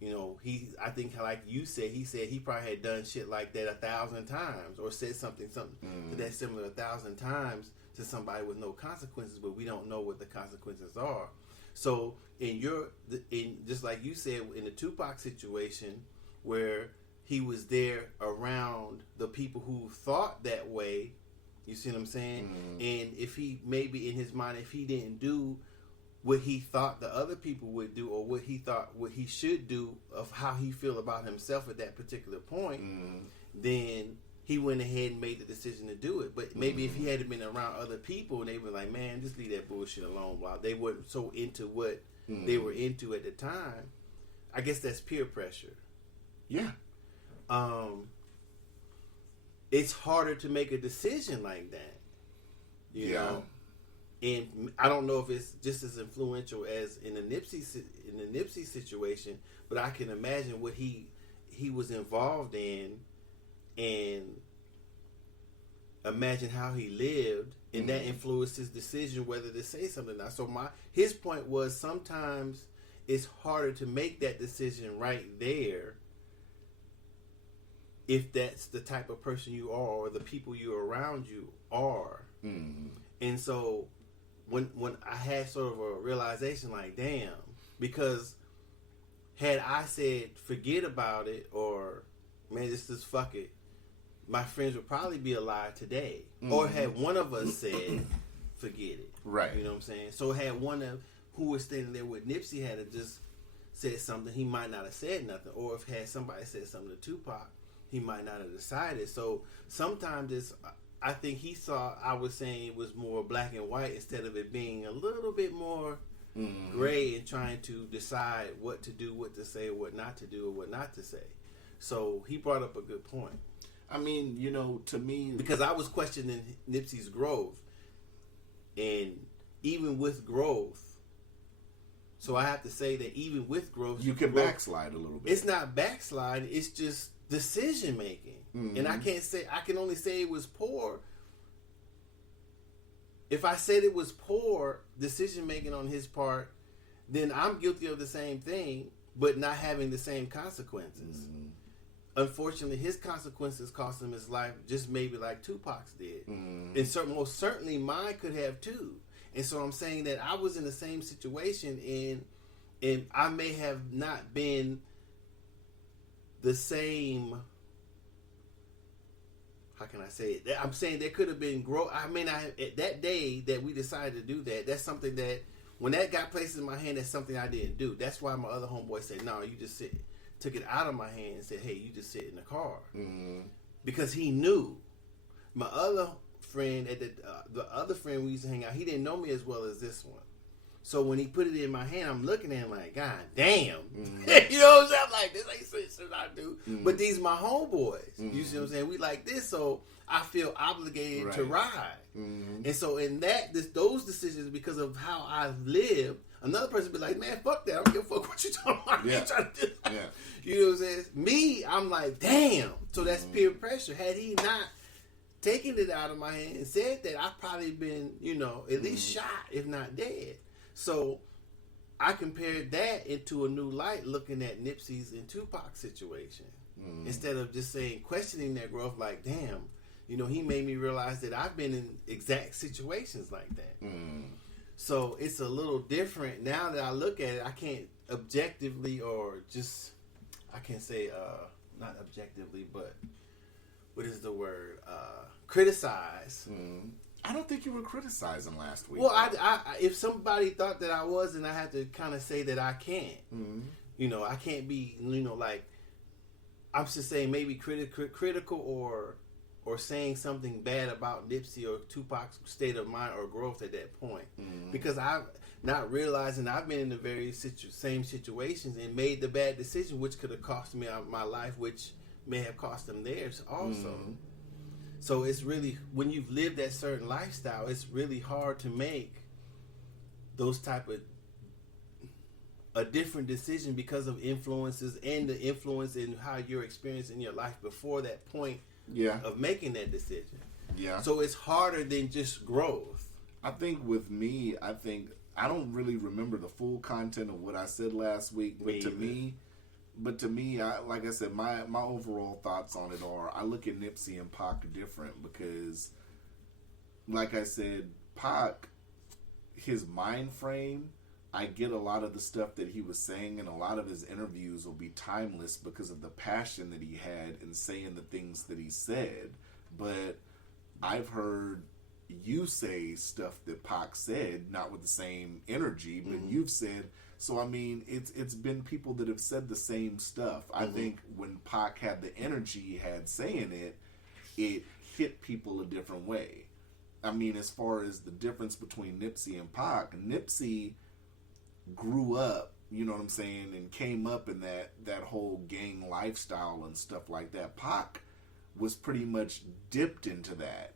You know, I think like you said, he said he probably had done shit like that 1,000 times, or said something to that similar 1,000 times to somebody with no consequences, but we don't know what the consequences are. So just like you said, in the Tupac situation, where he was there around the people who thought that way, you see what I'm saying? Mm-hmm. And if he, maybe in his mind, if he didn't do what he thought the other people would do, or what he thought what he should do, of how he feel about himself at that particular point, then he went ahead and made the decision to do it. But maybe if he had been around other people and they were like, man, just leave that bullshit alone, while they weren't so into what they were into at the time, I guess that's peer pressure. Yeah. It's harder to make a decision like that. You know? And I don't know if it's just as influential as in the Nipsey situation, but I can imagine what he was involved in, and imagine how he lived, and that influenced his decision whether to say something or not. So his point was, sometimes it's harder to make that decision right there if that's the type of person you are, or the people you around you are. And so when I had sort of a realization, like, damn, because had I said forget about it, or man, just fuck it, my friends would probably be alive today. Or had one of us said forget it, right? You know what I'm saying? So had one of who was standing there with Nipsey had just said something, he might not have said nothing. Or if had somebody said something to Tupac, he might not have decided. So sometimes I think he saw I was saying it was more black and white instead of it being a little bit more gray, and trying to decide what to do, what to say, what not to do, or what not to say. So he brought up a good point. I mean, you know, to me, because I was questioning Nipsey's growth, and even with growth, so I have to say that even with growth, you can backslide a little bit. It's not backslide; it's just decision making. And I can only say it was poor. If I said it was poor decision making on his part, then I'm guilty of the same thing, but not having the same consequences. Unfortunately, his consequences cost him his life, just maybe like Tupac's did. And most certainly mine could have too. And so I'm saying that I was in the same situation, and I may have not been the same. How can I say it? I'm saying there could have been growth. I mean, that day that we decided to do that, that's something that when that got placed in my hand, that's something I didn't do. That's why my other homeboy said, "No, you just sit." Took it out of my hand and said, "Hey, you just sit in the car," because he knew. My other friend the other friend we used to hang out, he didn't know me as well as this one, So when he put it in my hand, I'm looking at him like, God damn. Mm-hmm. You know what I'm saying? I'm like, this ain't shit I do. Mm-hmm. But these my homeboys. Mm-hmm. You see what I'm saying? We like this, so I feel obligated to ride. Mm-hmm. And so in that, those decisions, because of how I've lived, another person be like, man, fuck that. I don't give a fuck what you talking about. Yeah. You trying to do. Yeah. You know what I'm saying? Me, I'm like, damn. So that's Mm-hmm. peer pressure. Had he not taken it out of my hand and said that, I've probably been, at least shot, if not dead. So I compared that into a new light, looking at Nipsey's and Tupac's situation. Instead of just saying, questioning that growth, like, damn, he made me realize that I've been in exact situations like that. So it's a little different. Now that I look at it, I can't objectively or just, I can't say, not objectively, but what is the word? Criticize. I don't think you were criticizing last week. Well, I if somebody thought that I was, then I have to kind of say that I can't. I can't be, like, I'm just saying maybe critical or saying something bad about Nipsey or Tupac's state of mind or growth at that point. Because I've not realizing I've been in the very same situations and made the bad decision, which could have cost me my life, which may have cost them theirs also. So it's really, when you've lived that certain lifestyle, it's really hard to make those type of a different decision because of influences and the influence in how you're experiencing your life before that point of making that decision. Yeah. So it's harder than just growth. I think with me, I don't really remember the full content of what I said last week, but to me, like I said, my overall thoughts on it are, I look at Nipsey and Pac different because, like I said, Pac, his mind frame, I get a lot of the stuff that he was saying, and a lot of his interviews will be timeless because of the passion that he had in saying the things that he said. But I've heard you say stuff that Pac said, not with the same energy, but you've said. So I mean, it's been people that have said the same stuff. I think when Pac had the energy he had saying it, it hit people a different way. I mean, as far as the difference between Nipsey and Pac, Nipsey grew up, you know what I'm saying, and came up in that whole gang lifestyle and stuff like that. Pac was pretty much dipped into that.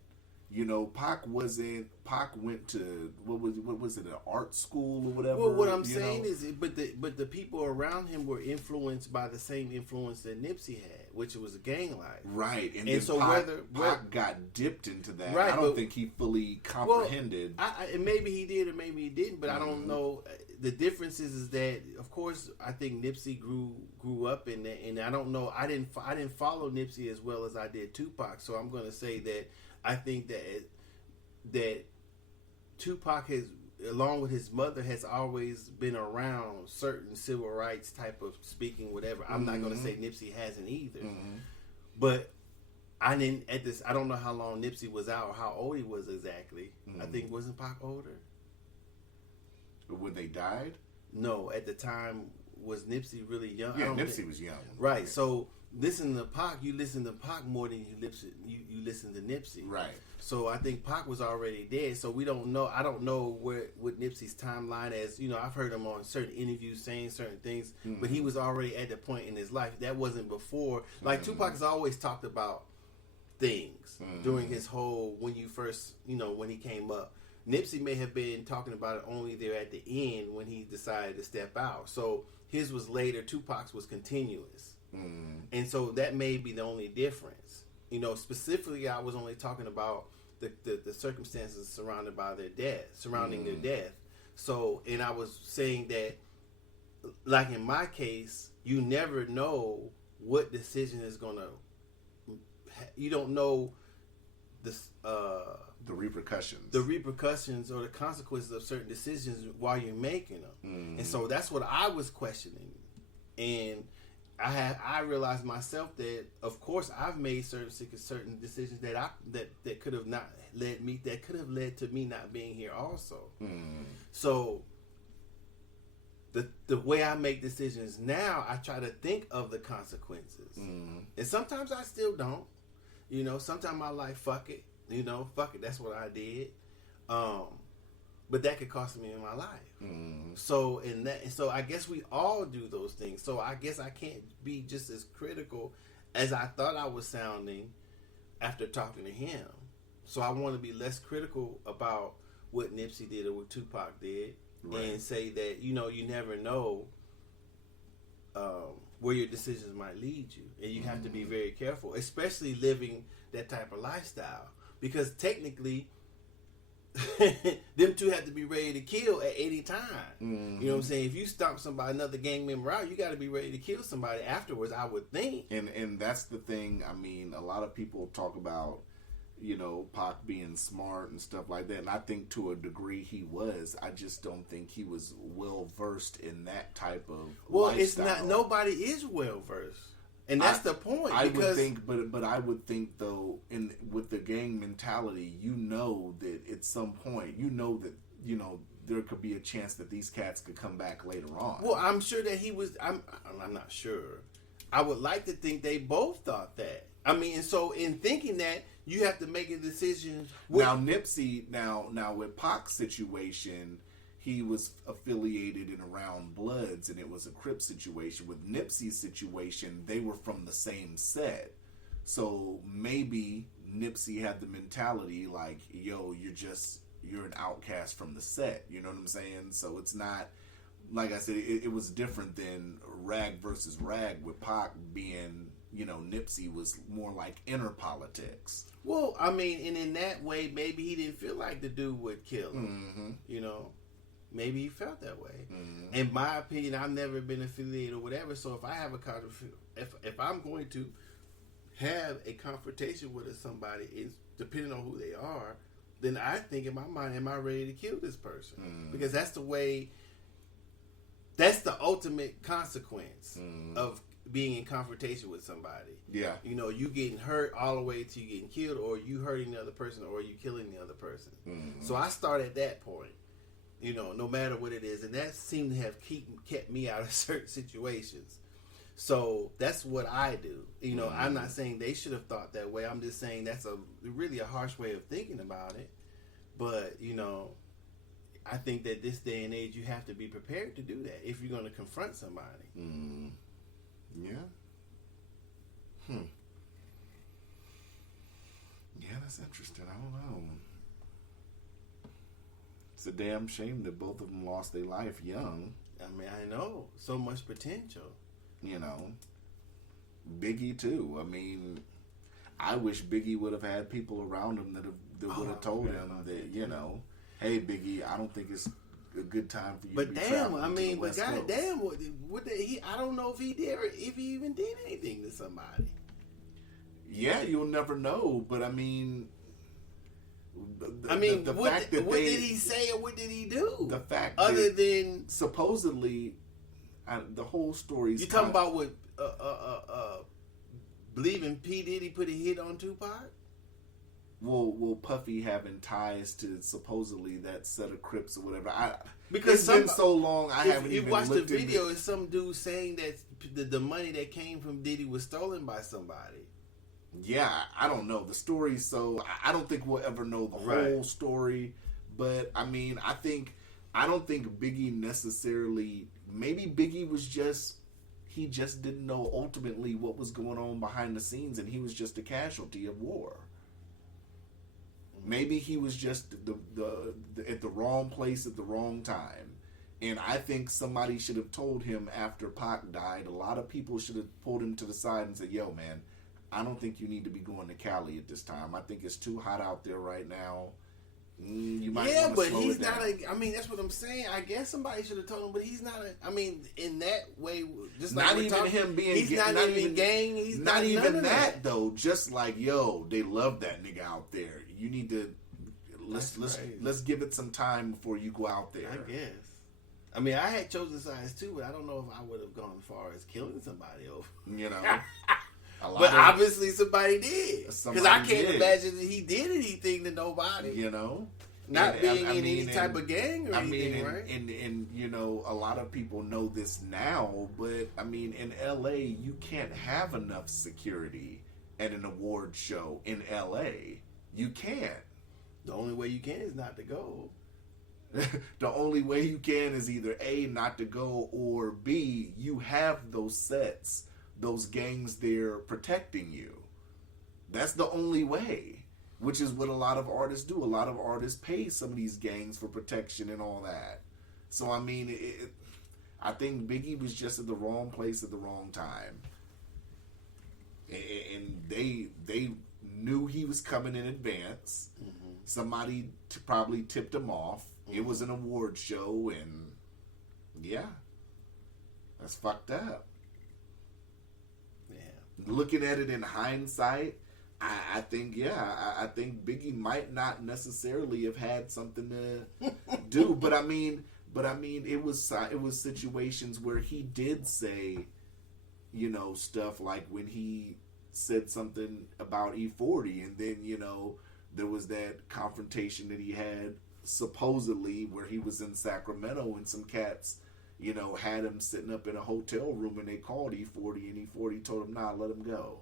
Pac went to what was it, an art school or whatever. Well, what I'm saying is, but the people around him were influenced by the same influence that Nipsey had, which was a gang life. Right, and then so Pac got dipped into that. Right, I don't think he fully comprehended. And maybe he did, or maybe he didn't, but I don't know. The difference is that, of course, I think Nipsey grew up in that, and I don't know. I didn't follow Nipsey as well as I did Tupac, so I'm going to say that I think that Tupac has, along with his mother, has always been around certain civil rights type of speaking, whatever. I'm not going to say Nipsey hasn't either, but I don't know how long Nipsey was out or how old he was exactly. I think, wasn't Pac older? When they died? No, at the time, was Nipsey really young? Yeah, Nipsey was young. Right, so listen to Pac, you listen to Pac more than you listen to Nipsey. Right. So I think Pac was already dead. So we don't know. I don't know what Nipsey's timeline is. I've heard him on certain interviews saying certain things, but he was already at the point in his life. That wasn't before. Like Tupac has always talked about things during his whole, when you first, when he came up. Nipsey may have been talking about it only there at the end when he decided to step out. So his was later. Tupac's was continuous. And so that may be the only difference. Specifically, I was only talking about the circumstances surrounding their death. So, and I was saying that, like in my case, you never know what decision is gonna. You don't know the repercussions or the consequences of certain decisions while you're making them. And so that's what I was questioning, and I realized myself that, of course, I've made certain decisions that could have not led to me not being here also. So the way I make decisions now, I try to think of the consequences, and sometimes I still don't. Sometimes I'm like, fuck it, fuck it. That's what I did. but that could cost me in my life. So so I guess we all do those things. So I guess I can't be just as critical as I thought I was sounding after talking to him. So I want to be less critical about what Nipsey did or what Tupac did, and say that you never know where your decisions might lead you, and you have to be very careful, especially living that type of lifestyle, because technically them two have to be ready to kill at any time. You know what I'm saying? If you stomp somebody, another gang member out, you got to be ready to kill somebody afterwards, I would think. And that's the thing. I mean, a lot of people talk about, Pac being smart and stuff like that, and I think to a degree he was. I just don't think he was well versed in that type of lifestyle. It's not. Nobody is well versed, and that's the point. I would think, but I would think though, with the gang mentality, that at some point, there could be a chance that these cats could come back later on. Well, I'm sure that he was. I'm not sure. I would like to think they both thought that. I mean, and so in thinking that, you have to make a decision. Now Nipsey, now with Pac's situation, he was affiliated and around Bloods, and it was a Crip situation. With Nipsey's situation, they were from the same set, so maybe Nipsey had the mentality like, "Yo, you're an outcast from the set." You know what I'm saying? So it's not, like I said, it was different than rag versus rag, with Pac being, Nipsey was more like inner politics. Well, I mean, and in that way, maybe he didn't feel like the dude would kill him. Maybe he felt that way. In my opinion, I've never been affiliated or whatever. So if I have if I'm going to have a confrontation with somebody, is depending on who they are, then I think in my mind, am I ready to kill this person? Because that's the way. That's the ultimate consequence of being in confrontation with somebody. Yeah. You getting hurt all the way to you getting killed, or you hurting the other person, or you killing the other person. So I start at that point, no matter what it is. And that seemed to have kept me out of certain situations. So that's what I do. I'm not saying they should have thought that way. I'm just saying that's really a harsh way of thinking about it. But, I think that this day and age, you have to be prepared to do that if you're going to confront somebody. Yeah. Yeah, that's interesting. I don't know. It's a damn shame that both of them lost their life young. I mean, I know. So much potential. Biggie, too. I mean, I wish Biggie would have had people around him that would have told him that, hey, Biggie, I don't think it's a good time for you to be traveling to the West Coast. Goddamn, what did he? I don't know if he even did anything to somebody. Yeah, you'll never know. But I mean, what did he say or what did he do? The fact other than supposedly, the whole story. You talking about what? Believing P. Diddy put a hit on Tupac? Will Puffy having ties to supposedly that set of Crips or whatever? Because it's been so long, I haven't even looked. You watched the video, it's some dude saying that the money that came from Diddy was stolen by somebody. Yeah, I don't know the story, so I don't think we'll ever know the whole story. But I mean, I don't think Biggie necessarily. Maybe Biggie was he just didn't know ultimately what was going on behind the scenes, and he was just a casualty of war. Maybe he was just the at the wrong place at the wrong time. And I think somebody should have told him after Pac died, a lot of people should have pulled him to the side and said, yo, man, I don't think you need to be going to Cali at this time. I think it's too hot out there right now. You might want to slow it down. I mean, that's what I'm saying. I guess somebody should have told him, but he's not I mean, in that way, just like not even him being he's not even gang. He's not even that though. Just like, yo, they love that nigga out there. You need to let's give it some time before you go out there. I guess. I mean, I had chosen sides too, but I don't know if I would have gone as far as killing somebody over. But obviously somebody did. Because I can't imagine that he did anything to nobody. Not being in any type of gang or anything, right? And a lot of people know this now, but I mean, in LA, you can't have enough security at an award show in LA. You can't. The only way you can is not to go. The only way you can is either A, not to go, or B, you have those sets, those gangs there protecting you. That's the only way, which is what a lot of artists do. A lot of artists pay some of these gangs for protection and all that. So, I mean, I think Biggie was just at the wrong place at the wrong time. And they knew he was coming in advance. Mm-hmm. Somebody probably tipped him off. Mm-hmm. It was an award show, and yeah, that's fucked up. Yeah. Looking at it in hindsight, I think Biggie might not necessarily have had something to do, but I mean, it was situations where he did say, you know, stuff like when he said something about E40, and then, you know, there was that confrontation that he had supposedly where he was in Sacramento and some cats, you know, had him sitting up in a hotel room and they called E40 and E40 told him, nah, let him go.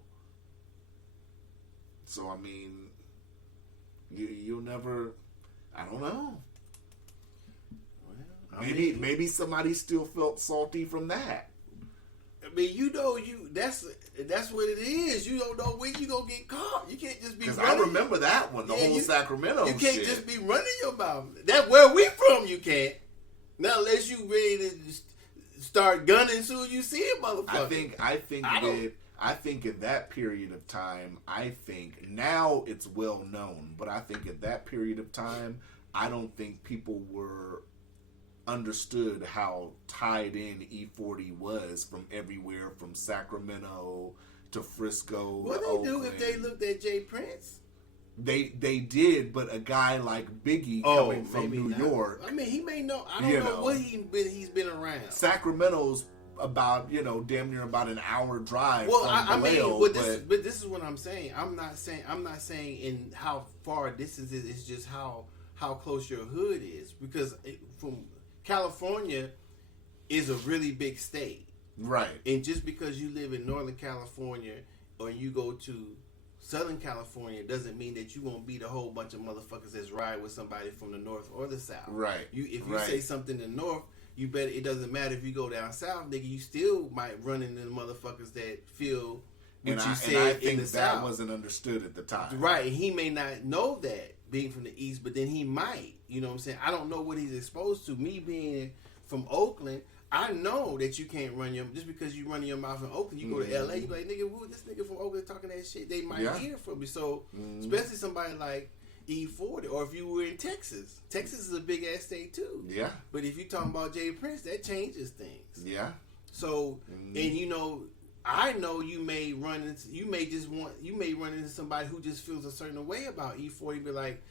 So, I mean, you'll never, I don't know. Well, maybe somebody still felt salty from that. I mean, you know, that's what it is. You don't know when you gonna get caught. You can't just be. Because I remember that one, the whole Sacramento. You can't just be running your mouth. That's where we from. You can't. Not unless you ready to start gunning as soon as you see a motherfucker. I think in that period of time, now it's well known, but I think at that period of time, I don't think people were understood how tied in E40 was from everywhere, from Sacramento to Frisco. What to they Oakland. do if they looked at Jay Prince? They did, but a guy like Biggie coming from New York. I mean, he may know. I don't know what he's been around. Sacramento's about, you know, damn near about an hour drive. Well, I mean, but this is what I'm saying. I'm not saying in how far distance is. It's just how close your hood is, because from California is a really big state, right? And just because you live in Northern California or you go to Southern California doesn't mean that you won't beat a whole bunch of motherfuckers that's ride with somebody from the north or the south. Right. If you say something in the north, you better. It doesn't matter if you go down south, nigga. You still might run into the motherfuckers that feel what you said and I think in the that south wasn't understood at the time. Right. And he may not know that being from the east, but then he might. You know what I'm saying? I don't know what he's exposed to. Me being from Oakland, I know that you can't run just because you run your mouth in Oakland, you go to LA, you be like, nigga, who this nigga from Oakland talking that shit? They might hear from me. So, especially somebody like E40, or if you were in Texas. Texas is a big ass state too. Yeah. But if you're talking about Jay Prince, that changes things. Yeah. So, and you know, I know you may run into somebody who just feels a certain way about E40, be like,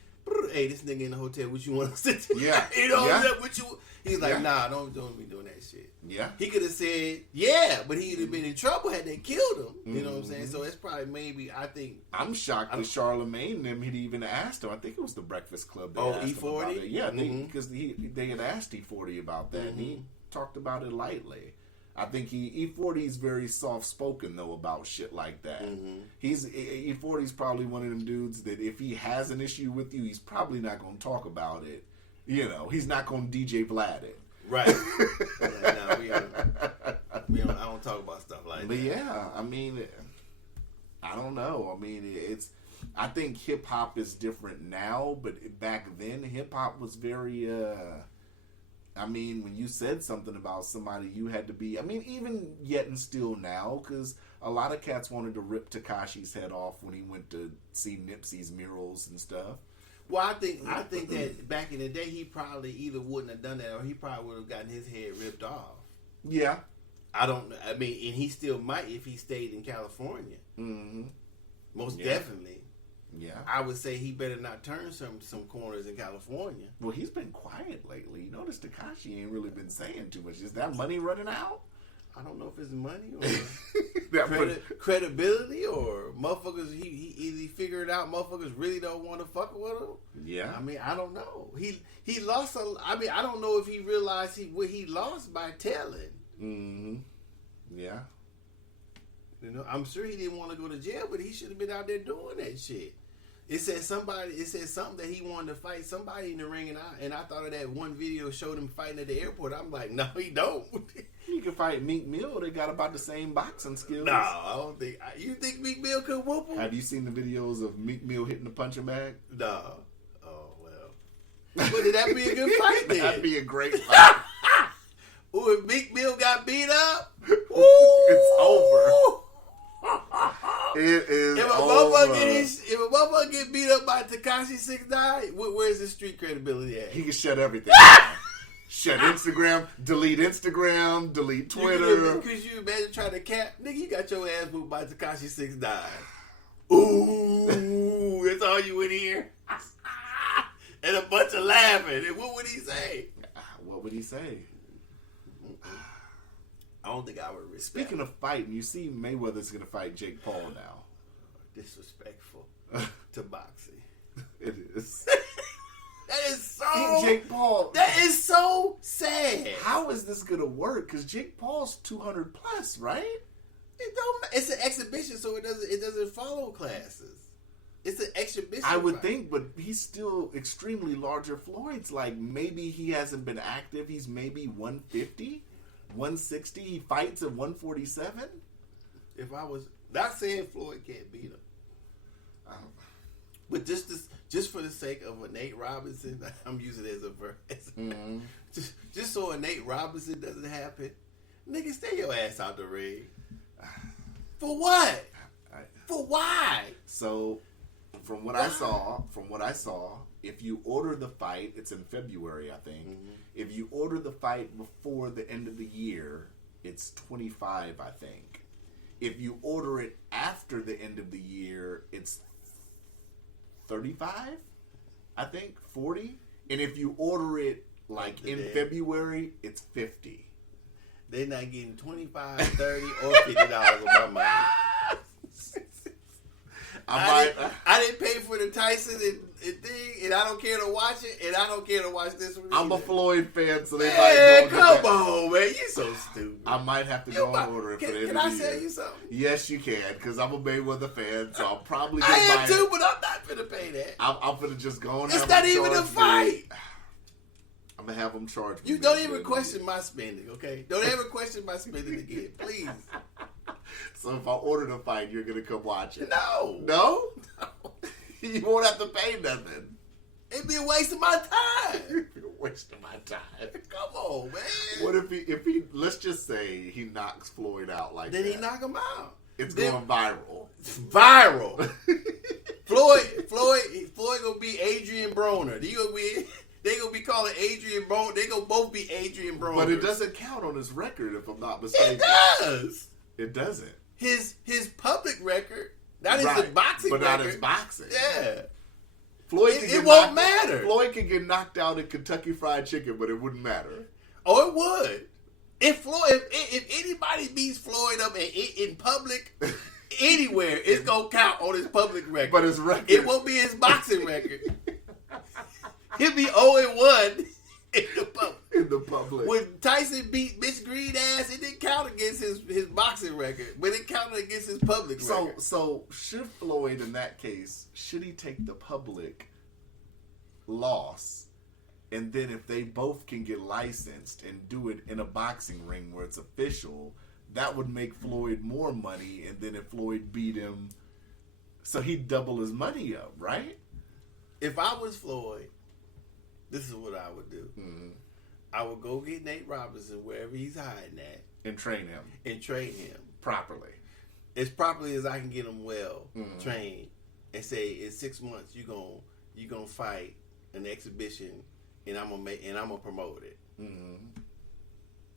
hey, this nigga in the hotel, what you want us to do? Yeah. You know what you. He's like, nah, don't be doing that shit. Yeah. He could have said, yeah, but he'd have been in trouble had they killed him. You know what I'm saying? So it's probably I think. I'm shocked that Charlamagne and them had even asked him. I think it was the Breakfast Club. E40? Yeah, because they had asked E40 about that, and he talked about it lightly. I think E40 is very soft spoken though about shit like that. E40's probably one of them dudes that if he has an issue with you, he's probably not going to talk about it. You know, he's not going to DJ Vlad it. Right. I don't talk about stuff like that. But yeah, I mean, I don't know. I mean, I think hip hop is different now, but back then hip hop was very. I mean, when you said something about somebody, you had to be. I mean, even yet and still now, because a lot of cats wanted to rip Tekashi's head off when he went to see Nipsey's murals and stuff. Well, I think that back in the day, he probably either wouldn't have done that, or he probably would have gotten his head ripped off. Yeah, I don't. I mean, and he still might if he stayed in California. Most definitely. Yeah, I would say he better not turn some corners in California. Well, he's been quiet lately. You notice Tekashi ain't really been saying too much. Is that money running out? I don't know if it's money or credibility or motherfuckers. He either figured out motherfuckers really don't want to fuck with him. Yeah, I mean, I don't know. He lost I mean, I don't know if he realized what he lost by telling. Yeah. You know, I'm sure he didn't want to go to jail, but he should have been out there doing that shit. It said something that he wanted to fight somebody in the ring, and I thought of that one video showed him fighting at the airport. I'm like, no, he don't. You can fight Meek Mill. They got about the same boxing skills. No, I don't think. You think Meek Mill could whoop him? Have you seen the videos of Meek Mill hitting the punching bag? No. Oh well. But did that be a good fight then? That'd be a great fight. Ooh, if Meek Mill got beat up, it's over. It is If a motherfucker get beat up by Tekashi 6ix9ine, where's his street credibility at? He can shut everything. Shut Instagram, delete Twitter. Because you imagine trying to cap, nigga, you got your ass moved by Tekashi 6ix9ine. Ooh, that's all you would hear. And a bunch of laughing. And what would he say? What would he say? I don't think I would respect. Speaking of fighting, you see Mayweather's going to fight Jake Paul now. Disrespectful to boxing. It is. That is so. Jake Paul. That is so sad. How is this going to work? Because Jake Paul's 200 plus, right? It's an exhibition, so it doesn't follow classes. It's an exhibition. I would think, but he's still extremely larger. Floyd's like maybe he hasn't been active. He's maybe 150. 160, he fights at 147. If I was not saying Floyd can't beat him, but just for the sake of a Nate Robinson, I'm using it as a verb. Mm-hmm. Just so a Nate Robinson doesn't happen, nigga, stay your ass out the ring. For what? For why? So, from what I saw, if you order the fight, it's in February, I think. Mm-hmm. If you order the fight before the end of the year, it's 25, I think. If you order it after the end of the year, it's 35, I think, 40. And if you order it like in February, it's 50. They're not getting 25, 30, or $50 of my money. I didn't pay for the Tyson and thing, and I don't care to watch it, and I don't care to watch this one. I'm a Floyd fan, so they might go. Come on, man, you so stupid. I might have to go and order it for the end of the year. Can I tell you something? Yes, you can, because I'm a Mayweather fan, so I'll probably I am too, but I'm not gonna pay that. I'm gonna just go and it's not even a fight. I'm gonna have them charge me. You don't even question my spending, okay? Don't ever question my spending again, please. So if I order the fight, you're gonna come watch it? No. No? You won't have to pay nothing. It'd be a waste of my time. It'd be a waste of my time. Come on, man. What if he let's just say he knocks Floyd out like then that? Then he knock him out. It's going viral. Viral. Floyd gonna be Adrian Broner. They gonna be calling Adrian Broner. They gonna both be Adrian Broner. But it doesn't count on his record, if I'm not mistaken. It does. It doesn't. His public record, not his boxing but record. Not his boxing. Yeah. Floyd it won't matter. Floyd could get knocked out in Kentucky Fried Chicken, but it wouldn't matter. Oh, it would. If anybody beats Floyd up in public, anywhere, it's gonna count on his public record. But his record, it won't be his boxing record. He'll be 0-1 in the public. When Tyson beat Mitch Green ass, it didn't count against his boxing record, but it counted against his public record. So should Floyd, in that case, should he take the public loss, and then if they both can get licensed and do it in a boxing ring where it's official, that would make Floyd more money, and then if Floyd beat him, so he'd double his money up, right? If I was Floyd, this is what I would do. Mm-hmm. I would go get Nate Robinson wherever he's hiding at. And train him. Properly. As properly as I can get him trained. And say, in 6 months, you're gonna fight an exhibition, and I'm gonna promote it. Mm-hmm.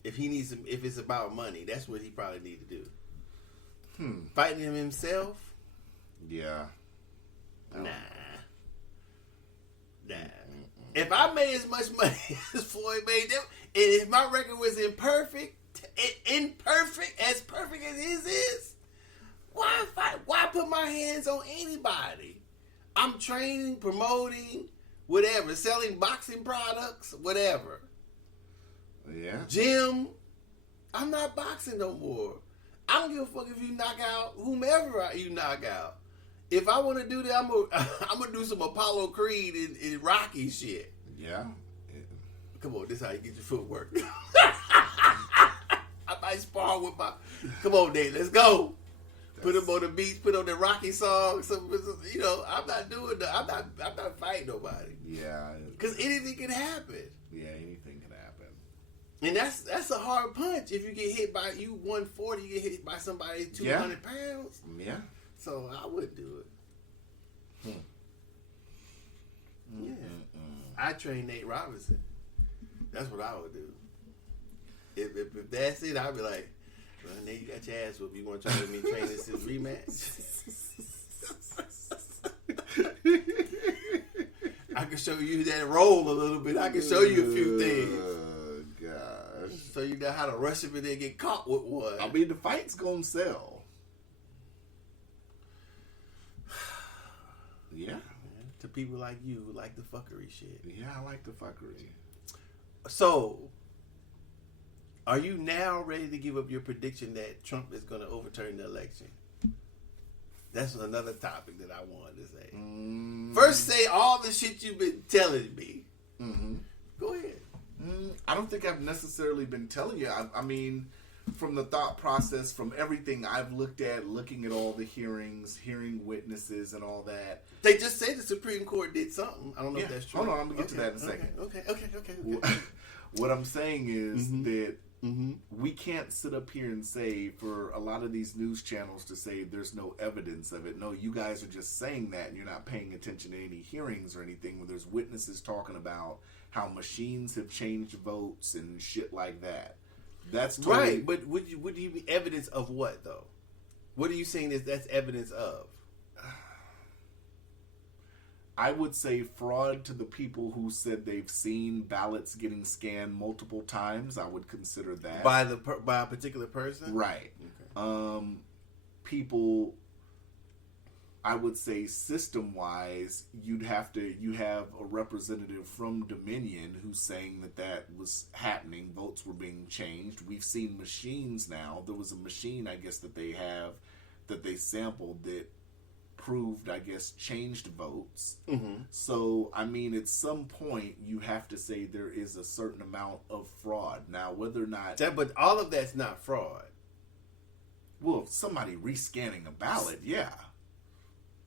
If it's about money, that's what he probably need to do. Fighting him himself? Yeah. Nah. If I made as much money as Floyd made them, and if my record was imperfect as perfect as his is, why fight? Why put my hands on anybody? I'm training, promoting, whatever, selling boxing products, whatever. Yeah. Gym. I'm not boxing no more. I don't give a fuck if you knock out whomever you knock out. if I want to do that, I'm gonna do some Apollo Creed and Rocky shit. Yeah. Come on, this is how you get your footwork. I might spar with my. Come on, Nate, let's go. Put him on the beach. Put on the Rocky song. You know, I'm not doing that. I'm not fighting nobody. Yeah. Because anything can happen. Yeah, anything can happen. And that's a hard punch. If you get hit by 140, you get hit by somebody 200 pounds. Yeah. So I would do it. Yeah. I train Nate Robinson. That's what I would do. If that's it, I'd be like, well, Nate, you got your ass whooped. You want to try to me train this rematch? I can show you that roll a little bit. I can show you a few things. Oh, gosh. So you know how to rush him and then get caught with one. I mean, the fight's going to sell. Yeah. To people like you who like the fuckery shit. Yeah, I like the fuckery. So, are you now ready to give up your prediction that Trump is going to overturn the election? That's another topic that I wanted to say. First, say all the shit you've been telling me. Mm-hmm. Go ahead. I don't think I've necessarily been telling you. I mean, from the thought process, from everything I've looked at, looking at all the hearings, hearing witnesses and all that. They just say the Supreme Court did something. I don't know if that's true. Hold on, I'm going to get to that in a second. Okay. What I'm saying is that Mm-hmm. we can't sit up here and say, for a lot of these news channels to say there's no evidence of it. No, you guys are just saying that and you're not paying attention to any hearings or anything where there's witnesses talking about how machines have changed votes and shit like that. That's totally... Right, but would you be evidence of what, though? What are you saying that's evidence of? I would say fraud to the people who said they've seen ballots getting scanned multiple times. I would consider that by a particular person, right? Okay. People, I would say system-wise, you have a representative from Dominion who's saying that was happening. Votes were being changed. We've seen machines now. There was a machine, I guess, that they sampled that proved, I guess, changed votes. Mm-hmm. So, I mean, at some point, you have to say there is a certain amount of fraud. Now, whether or not... But all of that's not fraud. Well, if somebody rescanning a ballot, yeah.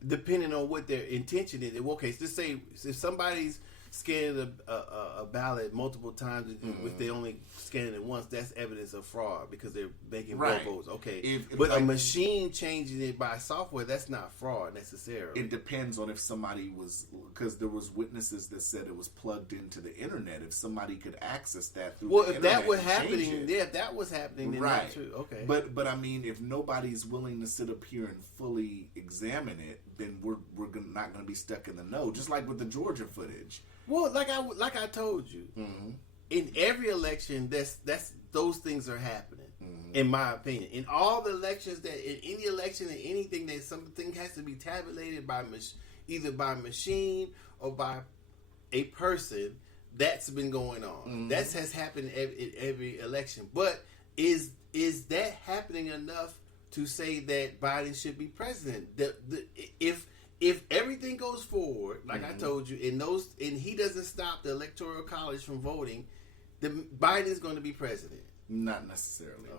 Depending on what their intention is. Okay, so just say if somebody's scanning a ballot multiple times, if they only scanning it once, that's evidence of fraud because they're making more votes. Okay, but a machine changing it by software, that's not fraud necessarily. It depends on if somebody was, because there was witnesses that said it was plugged into the internet. If somebody could access that through the internet, that was happening, if that was happening, then right? That's true. Okay, but I mean, if nobody's willing to sit up here and fully examine it, then we're not going to be stuck in the know. Just like with the Georgia footage. Well, like I told you, in every election, those things are happening. In my opinion, in all the elections in any election, and anything that something has to be tabulated by either by machine or by a person, that's been going on. That has happened in every election. But is that happening enough to say that Biden should be president? If everything goes forward, like I told you, and he doesn't stop the Electoral College from voting, Biden's going to be president. Not necessarily,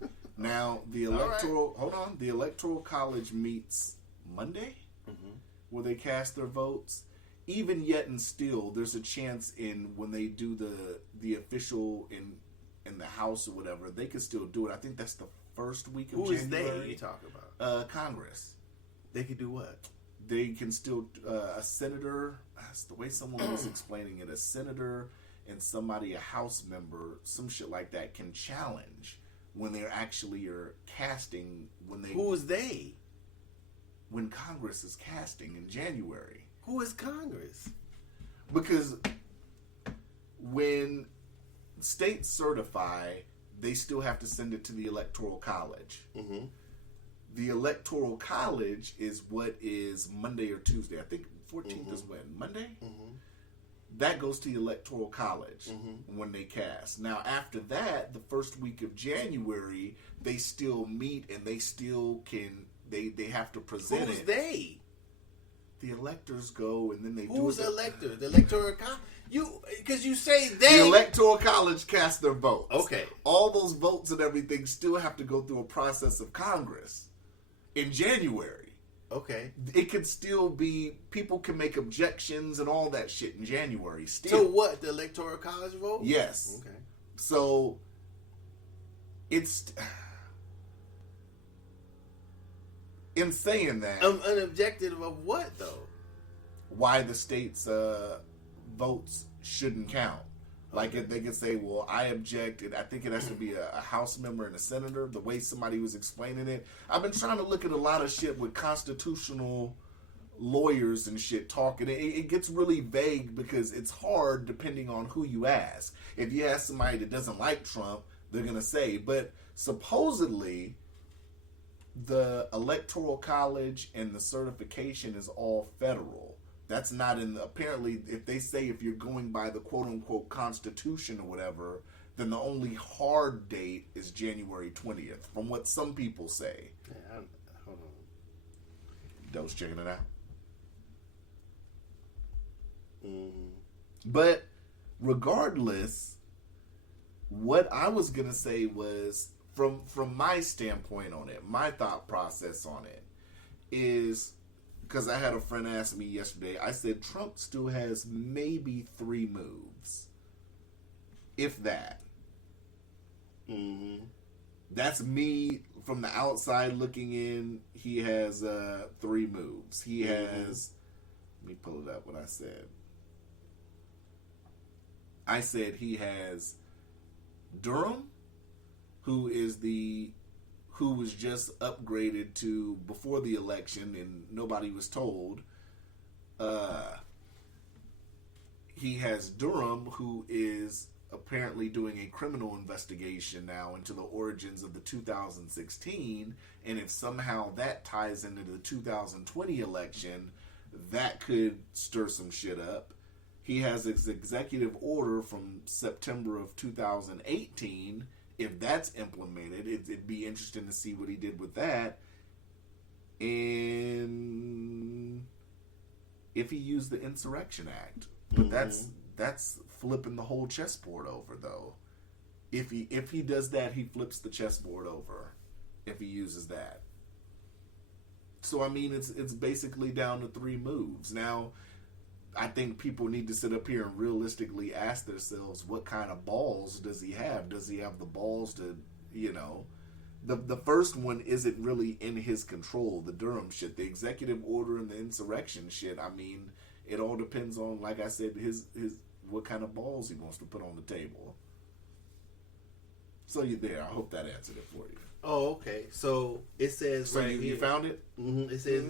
no. Now, the Electoral College meets Monday, where they cast their votes. Even yet and still, there's a chance when they do the official in the House or whatever, they could still do it. I think that's the first week of January. Who is they you talking about? Congress. They could do what? They can still, a senator, that's the way someone was explaining it, a senator and somebody, a House member, some shit like that, can challenge when they actually are casting. Who is they? When Congress is casting in January. Who is Congress? Because when states certify, they still have to send it to the Electoral College. The Electoral College is what is Monday or Tuesday. I think 14th is when? Monday? That goes to the Electoral College when they cast. Now, after that, the first week of January, they still meet and they still can they have to present Who's it. they? The electors go, and then they Who's do it. elector? The electoral college? Because you say they. The electoral college cast their votes. Okay. All those votes and everything still have to go through a process of Congress in January. Okay. It could still be, people can make objections and all that shit in January still. So what? The electoral college vote? Yes. Okay. So it's, in saying that, An objective of what though? why the state's votes shouldn't count. Like, if they could say, well, I object, and I think it has to be a House member and a senator, the way somebody was explaining it. I've been trying to look at a lot of shit with constitutional lawyers and shit talking. It gets really vague because it's hard depending on who you ask. If you ask somebody that doesn't like Trump, they're going to say, but supposedly the Electoral College and the certification is all federal. That's not in apparently, if they say if you're going by the quote-unquote Constitution or whatever, then the only hard date is January 20th, from what some people say. Yeah, hold on. Doe's checking it out. Mm-hmm. But regardless, what I was going to say was, from my standpoint on it, my thought process on it is, because I had a friend ask me yesterday, I said Trump still has maybe 3 moves, if that. Mm-hmm. That's me from the outside looking in. He has 3 moves. He has, let me pull it up what I said. I said he has Durham, who was just upgraded to before the election and nobody was told. He has Durham, who is apparently doing a criminal investigation now into the origins of the 2016, and if somehow that ties into the 2020 election, that could stir some shit up. He has his executive order from September of 2018. If that's implemented, it'd be interesting to see what he did with that. And if he used the Insurrection Act. But that's flipping the whole chessboard over, though. If he does that, he flips the chessboard over. If he uses that. So, I mean, it's basically down to 3 moves. Now, I think people need to sit up here and realistically ask themselves, what kind of balls does he have? Does he have the balls to, the first one isn't really in his control, the Durham shit. The executive order and the insurrection shit, I mean, it all depends on, like I said, his what kind of balls he wants to put on the table. So you're there. I hope that answered it for you. Oh, okay. So it says So right you here. found it? Mm-hmm. It says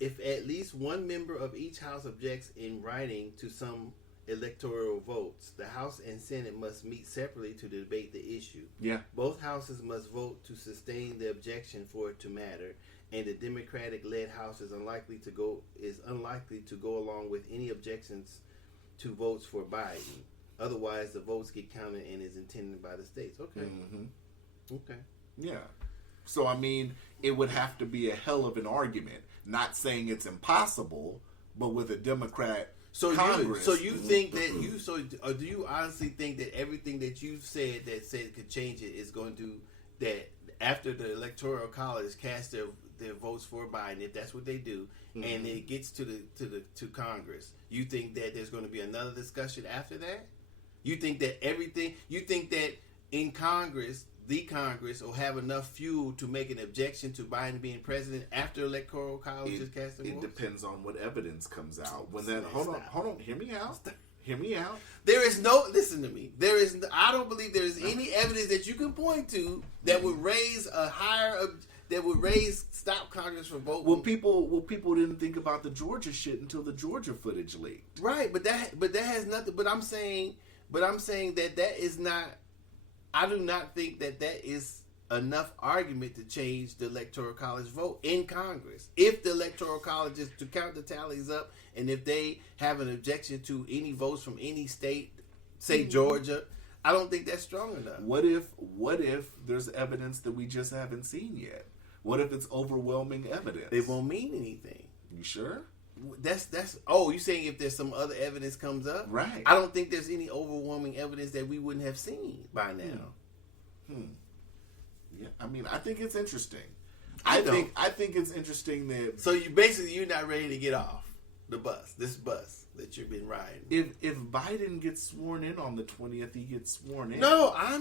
if at least one member of each house objects in writing to some electoral votes, the House and Senate must meet separately to debate the issue. Yeah. Both houses must vote to sustain the objection for it to matter, and the Democratic-led House is unlikely to go along with any objections to votes for Biden. Otherwise, the votes get counted and is intended by the states. Okay. Mm-hmm. Okay. Yeah. So, I mean, it would have to be a hell of an argument. Not saying it's impossible, but with a Democrat Congress. Do you think that or do you honestly think that everything that you've said that said could change it is going to, that after the Electoral College cast their votes for Biden, if that's what they do, and it gets to Congress, you think that there's going to be another discussion after that? You think that in Congress, the Congress will have enough fuel to make an objection to Biden being president after Electoral College is cast their votes? It depends on what evidence comes out. When that hold on, hear me out. Hear me out. Listen to me. I don't believe there is any evidence that you can point to that would raise stop Congress from voting. Well, people didn't think about the Georgia shit until the Georgia footage leaked. Right, but that has nothing. But I'm saying that is not. I do not think that is enough argument to change the Electoral College vote in Congress. If the Electoral College is to count the tallies up, and if they have an objection to any votes from any state, say Georgia, I don't think that's strong enough. What if there's evidence that we just haven't seen yet? What if it's overwhelming evidence? It won't mean anything. You sure? That's. Oh, you saying if there's some other evidence comes up? Right. I don't think there's any overwhelming evidence that we wouldn't have seen by now. Yeah, I mean, I think it's interesting. I think it's interesting that So you're not ready to get off the bus. This bus that you've been riding. if Biden gets sworn in on the 20th, he gets sworn in. No. I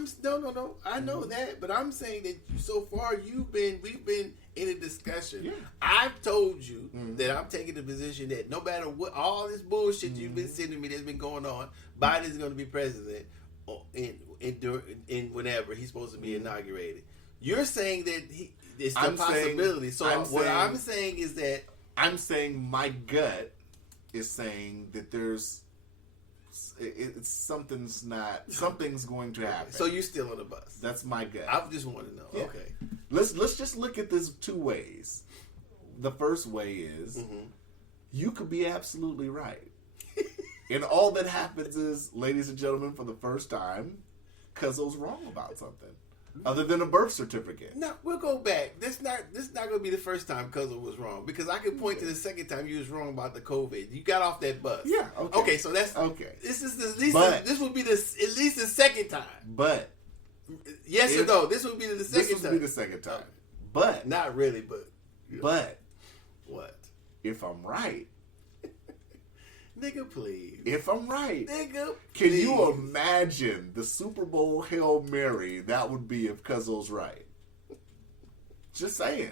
know that, but I'm saying that so far we've been in a discussion. Yeah. I've told you that I'm taking the position that no matter what, all this bullshit you've been sending me that's been going on, Biden's going to be president in whenever he's supposed to be inaugurated. You're saying that it's a possibility. I'm saying is that I'm saying my gut is saying that something's going to happen. So you're still on the bus. That's my gut. I just want to know. Yeah. Okay. Let's just look at this two ways. The first way is you could be absolutely right. And all that happens is, ladies and gentlemen, for the first time, Cuzzo's wrong about something. Other than a birth certificate. No, we'll go back. This not going to be the first time Cuzzo was wrong, because I can point to the second time you was wrong about the COVID. You got off that bus. Yeah. Okay. Okay. So that's okay. This is this would be at least the second time. But yes or no? This would be the second time. This would be the second time. But not really. But what? If I'm right. Nigga, please. If I'm right. Nigga, can please. you imagine the Super Bowl Hail Mary that would be if Cuzzo's right? Just saying.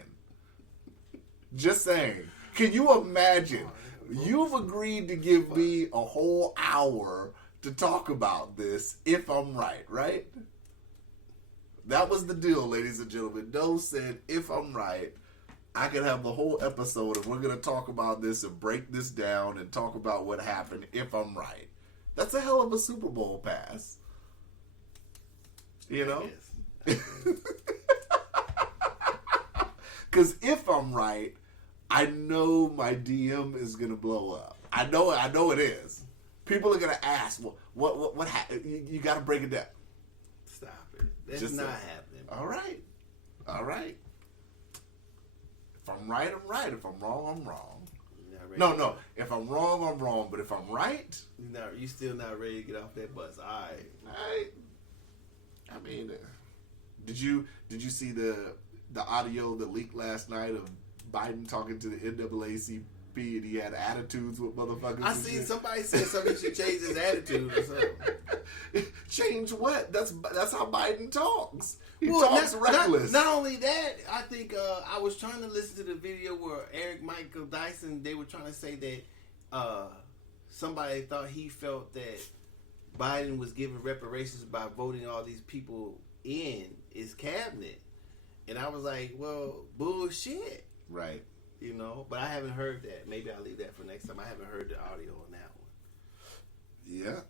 Just saying. Can you imagine? You've agreed to give me a whole hour to talk about this if I'm right? That was the deal, ladies and gentlemen. Doe said, if I'm right, I could have the whole episode and we're going to talk about this and break this down and talk about what happened if I'm right. That's a hell of a Super Bowl pass. You know? Because if I'm right, I know my DM is going to blow up. I know it is. People are going to ask, well, what happened? You got to break it down. Stop it. That's not happening. All right. If I'm right, I'm right. If I'm wrong, I'm wrong. No. If I'm wrong, I'm wrong. But if I'm right, you still not ready to get off that bus. All right. I mean, did you see the audio that leaked last night of Biden talking to the NAACP and he had attitudes with motherfuckers? I seen somebody said something should change his attitude or something. Change what? That's how Biden talks. He talks reckless. Not only that, I think I was trying to listen to the video where Eric Michael Dyson, they were trying to say that somebody thought he felt that Biden was giving reparations by voting all these people in his cabinet. And I was like, well, bullshit. Right. You know, but I haven't heard that. Maybe I'll leave that for next time. I haven't heard the audio on that one. Yeah.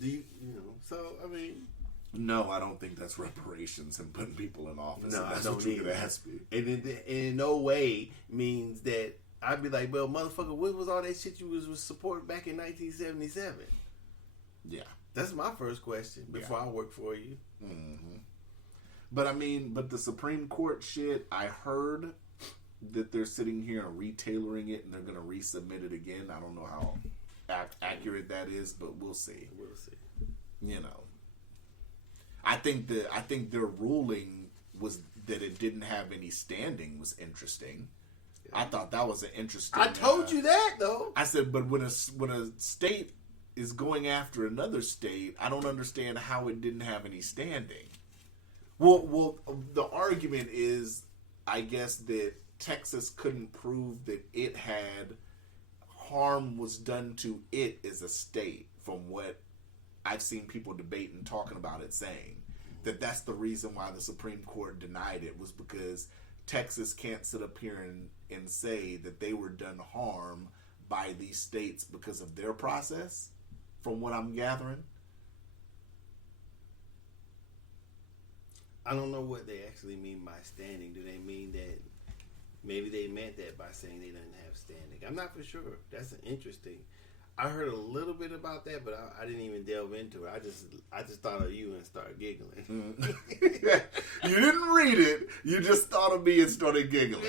Do you know, so, I mean... No, I don't think that's reparations and putting people in office. No, that's I don't what you're need going to that. ask me. And in no way means that I'd be like, well, motherfucker, what was all that shit you was supporting back in 1977? Yeah. That's my first question before I work for you. Mm-hmm. But the Supreme Court shit, I heard that they're sitting here and retailoring it and they're going to resubmit it again. I don't know how accurate that is, but we'll see. We'll see. You know. I think their ruling was that it didn't have any standing was interesting. I thought that was an interesting. I told you that though. I said, but when a state is going after another state, I don't understand how it didn't have any standing. Well, the argument is, I guess, that Texas couldn't prove that it had harm was done to it as a state, from what I've seen people debate and talking about it, saying that that's the reason why the Supreme Court denied it, was because Texas can't sit up here and say that they were done harm by these states because of their process, from what I'm gathering. I don't know what they actually mean by standing. Do they mean that maybe they meant that by saying they didn't have standing? I'm not for sure. That's interesting. I heard a little bit about that, but I didn't even delve into it. I just thought of you and started giggling. You didn't read read it, you just thought of me and started giggling.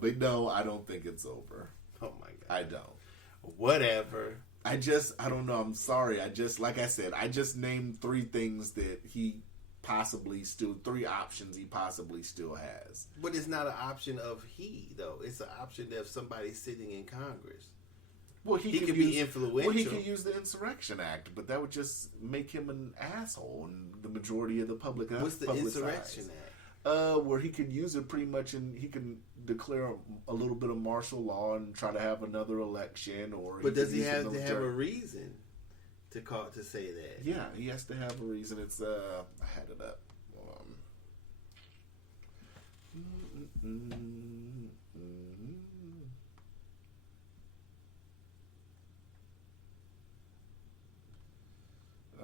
But no, I don't think it's over. Oh my God. I don't. Whatever. I don't know. I'm sorry. Like I said, I just named three things that he possibly still, three options he possibly still has. But it's not an option of though. It's an option of somebody sitting in Congress. Well, he could be influential. Well, he could use the Insurrection Act, but that would just make him an asshole in the majority of the public. What's the Insurrection Act? Where he could use it pretty much, and he can declare a little bit of martial law and try to have another election. But does he have to have a reason to say that? Yeah, he has to have a reason. It's I had it up.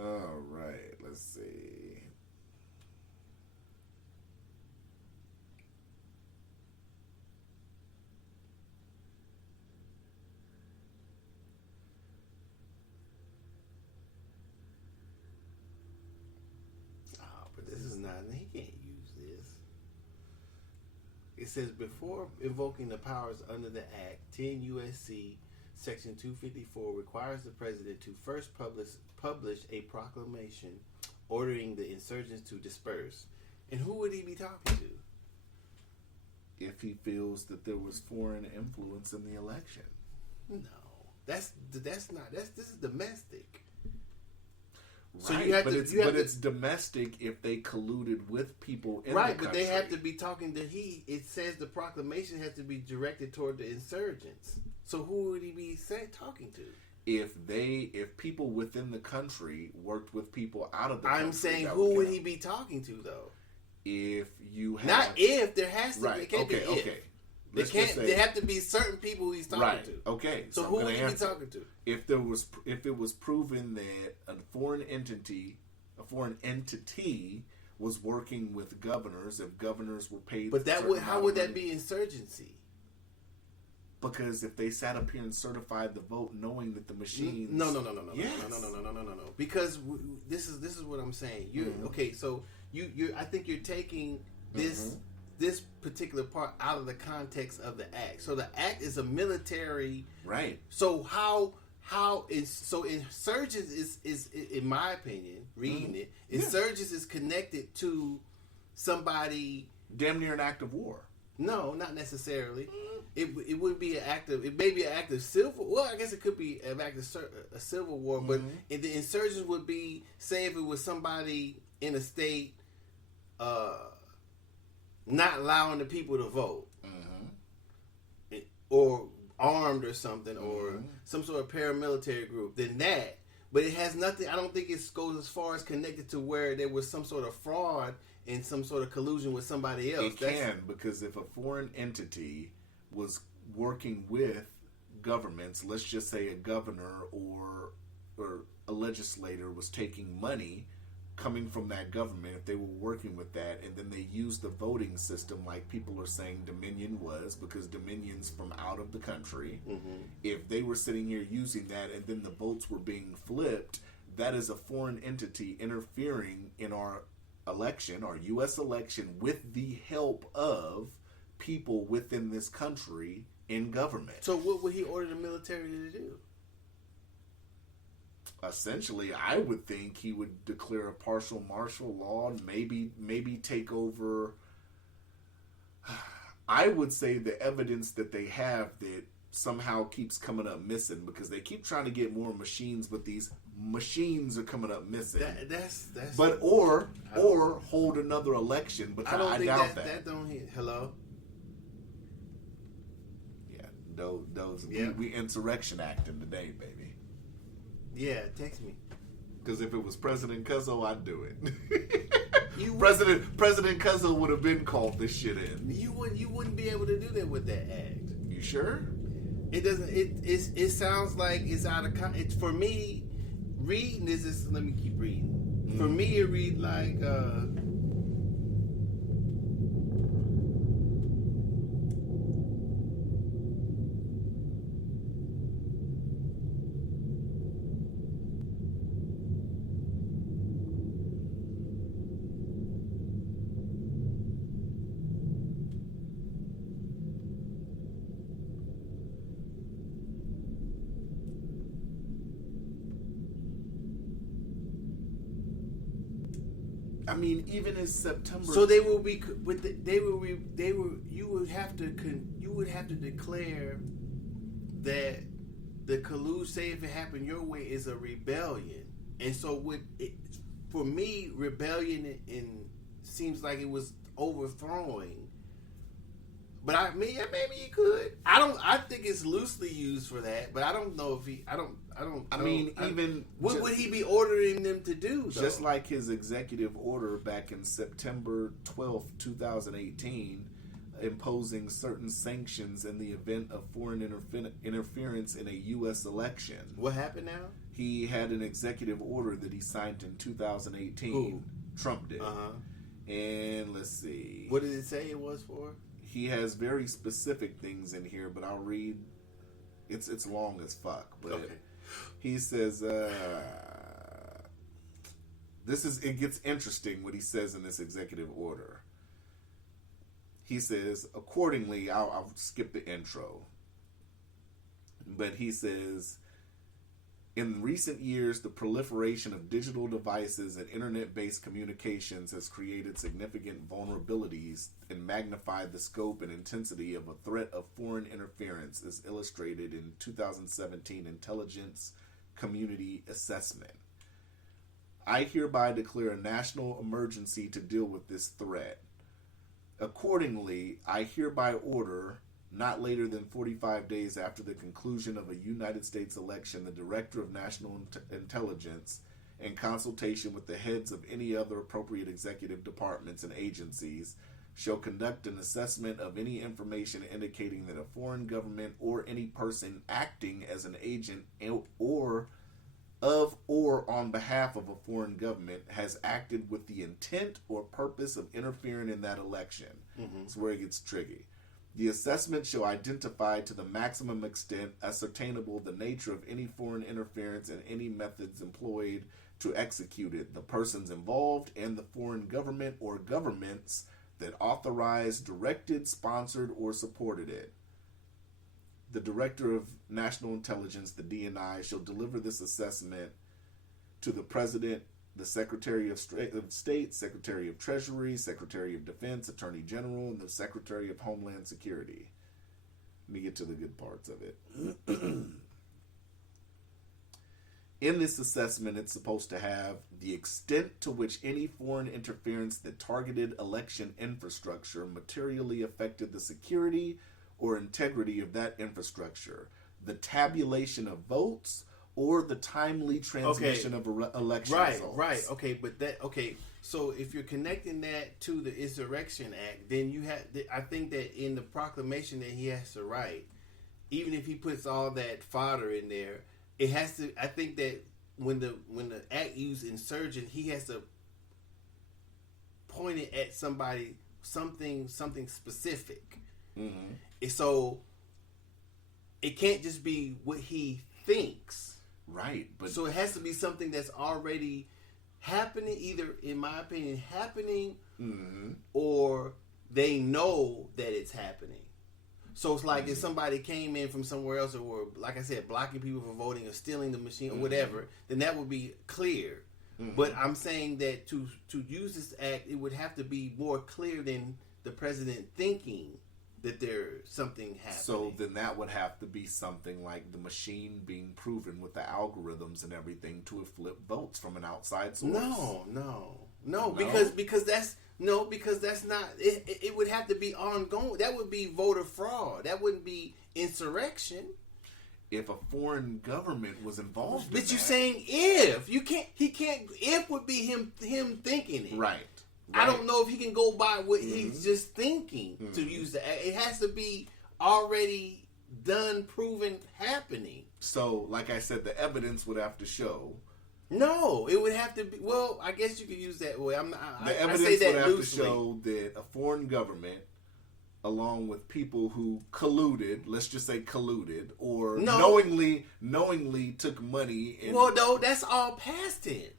All right, let's see. But this is not. He can't use this. It says before invoking the powers under the Act, 10 U.S.C. Section 254 requires the president to first publish a proclamation ordering the insurgents to disperse. And who would he be talking to? If he feels that there was foreign influence in the election. No, this is domestic. So right, it's domestic if they colluded with people in the country. Right, but they have to be talking to it says the proclamation has to be directed toward the insurgents. So who would he be talking to? If people within the country worked with people out of the country. I'm saying who would he be talking to though? If you have not if, there has to right, be. It can't be if. Okay. There have to be certain people he's talking to. Okay. So who would he be talking to? If it was proven that a foreign entity was working with governors, if governors were paid, but how would that be insurgency? Because if they sat up here and certified the vote, knowing that the machines, no, yes. no. Because this is what I'm saying. Okay. So I think you're taking this. This particular part out of the context of the act. So the act is a military, right? So insurgents is in my opinion, reading it, insurgents is connected to somebody damn near an act of war. No, not necessarily. It would be an act of. It may be an act of civil. Well, I guess it could be an act of a civil war, but the insurgents would be, say, if it was somebody in a state. Not allowing the people to vote, or armed or something, or some sort of paramilitary group, then that. But it has nothing. I don't think it goes as far as connected to where there was some sort of fraud and some sort of collusion with somebody else. Because if a foreign entity was working with governments, let's just say a governor or a legislator was taking money coming from that government, if they were working with that, and then they used the voting system like people are saying Dominion was, because Dominion's from out of the country. If they were sitting here using that and then the votes were being flipped, that is a foreign entity interfering in our election, our U.S. election, with the help of people within this country in government. So what would he order the military to do? Essentially, I would think he would declare a partial martial law and maybe take over. I would say the evidence that they have that somehow keeps coming up missing, because they keep trying to get more machines, but these machines are coming up missing. Or hold another election, but I doubt that. That don't hit. Hello. Yeah, those we insurrection acting today, baby. Yeah, text me. Because if it was President Cuzzo, I'd do it. President Cuzzo would have been called this shit in. You wouldn't be able to do that with that act. You sure? It doesn't. It sounds like it's out of. It's for me. Reading this is. Let me keep reading. For me, it read like. I mean, even in September. So they will be, but they will. You would have to declare that the collusion, say if it happened your way, is a rebellion. And so for me, rebellion seems like it was overthrowing. But maybe you could. I think it's loosely used for that. But I don't know if he. I don't. What would he be ordering them to do? Though? Just like his executive order back in September 12th, 2018, imposing certain sanctions in the event of foreign interference in a U.S. election. What happened now? He had an executive order that he signed in 2018. Who? Trump did. Uh-huh. And let's see. What did it say it was for? He has very specific things in here, but I'll read. It's long as fuck, but okay. He says it gets interesting what he says in this executive order. He says, accordingly, I'll skip the intro, but he says, in recent years, the proliferation of digital devices and internet-based communications has created significant vulnerabilities and magnified the scope and intensity of a threat of foreign interference, as illustrated in 2017 Intelligence Community Assessment. I hereby declare a national emergency to deal with this threat. Accordingly, I hereby order, not later than 45 days after the conclusion of a United States election, the Director of National Intelligence, in consultation with the heads of any other appropriate executive departments and agencies, shall conduct an assessment of any information indicating that a foreign government or any person acting as an agent or on behalf of a foreign government has acted with the intent or purpose of interfering in that election. Mm-hmm. That's where it gets tricky. The assessment shall identify to the maximum extent ascertainable the nature of any foreign interference and any methods employed to execute it, the persons involved, and the foreign government or governments that authorized, directed, sponsored, or supported it. The Director of National Intelligence, the DNI, shall deliver this assessment to the President, the Secretary of State, Secretary of Treasury, Secretary of Defense, Attorney General, and the Secretary of Homeland Security. Let me get to the good parts of it. In this assessment, it's supposed to have the extent to which any foreign interference that targeted election infrastructure materially affected the security or integrity of that infrastructure, the tabulation of votes, or the timely transmission of election results. Right. Okay, so if you're connecting that to the Insurrection Act, then you have. I think that in the proclamation that he has to write, even if he puts all that fodder in there, it has to. I think that when the act used insurgent, he has to point it at somebody, something specific. Mm-hmm. So it can't just be what he thinks. Right, but so it has to be something that's already happening, either in my opinion happening, mm-hmm. or they know that it's happening. So it's like, mm-hmm. if somebody came in from somewhere else, or were, like I said, blocking people from voting or stealing the machine or mm-hmm. whatever, then that would be clear. Mm-hmm. But I'm saying that to use this act, it would have to be more clear than the president thinking that there's something happening. So then that would have to be something like the machine being proven with the algorithms and everything to have flipped votes from an outside source. No, because that's not. It would have to be ongoing. That would be voter fraud. That wouldn't be insurrection. If a foreign government was involved, but you're saying if you can't, he can't. If would be him thinking it, right. I don't know if he can go by what mm-hmm. he's just thinking mm-hmm. to use the act. It has to be already done, proven, happening. So, like I said, the evidence would have to show. No, it would have to be. Well, I guess you could use that way. The evidence would have to show that a foreign government, along with people who colluded, let's just say colluded, or knowingly took money. Well, no, that's all past tense.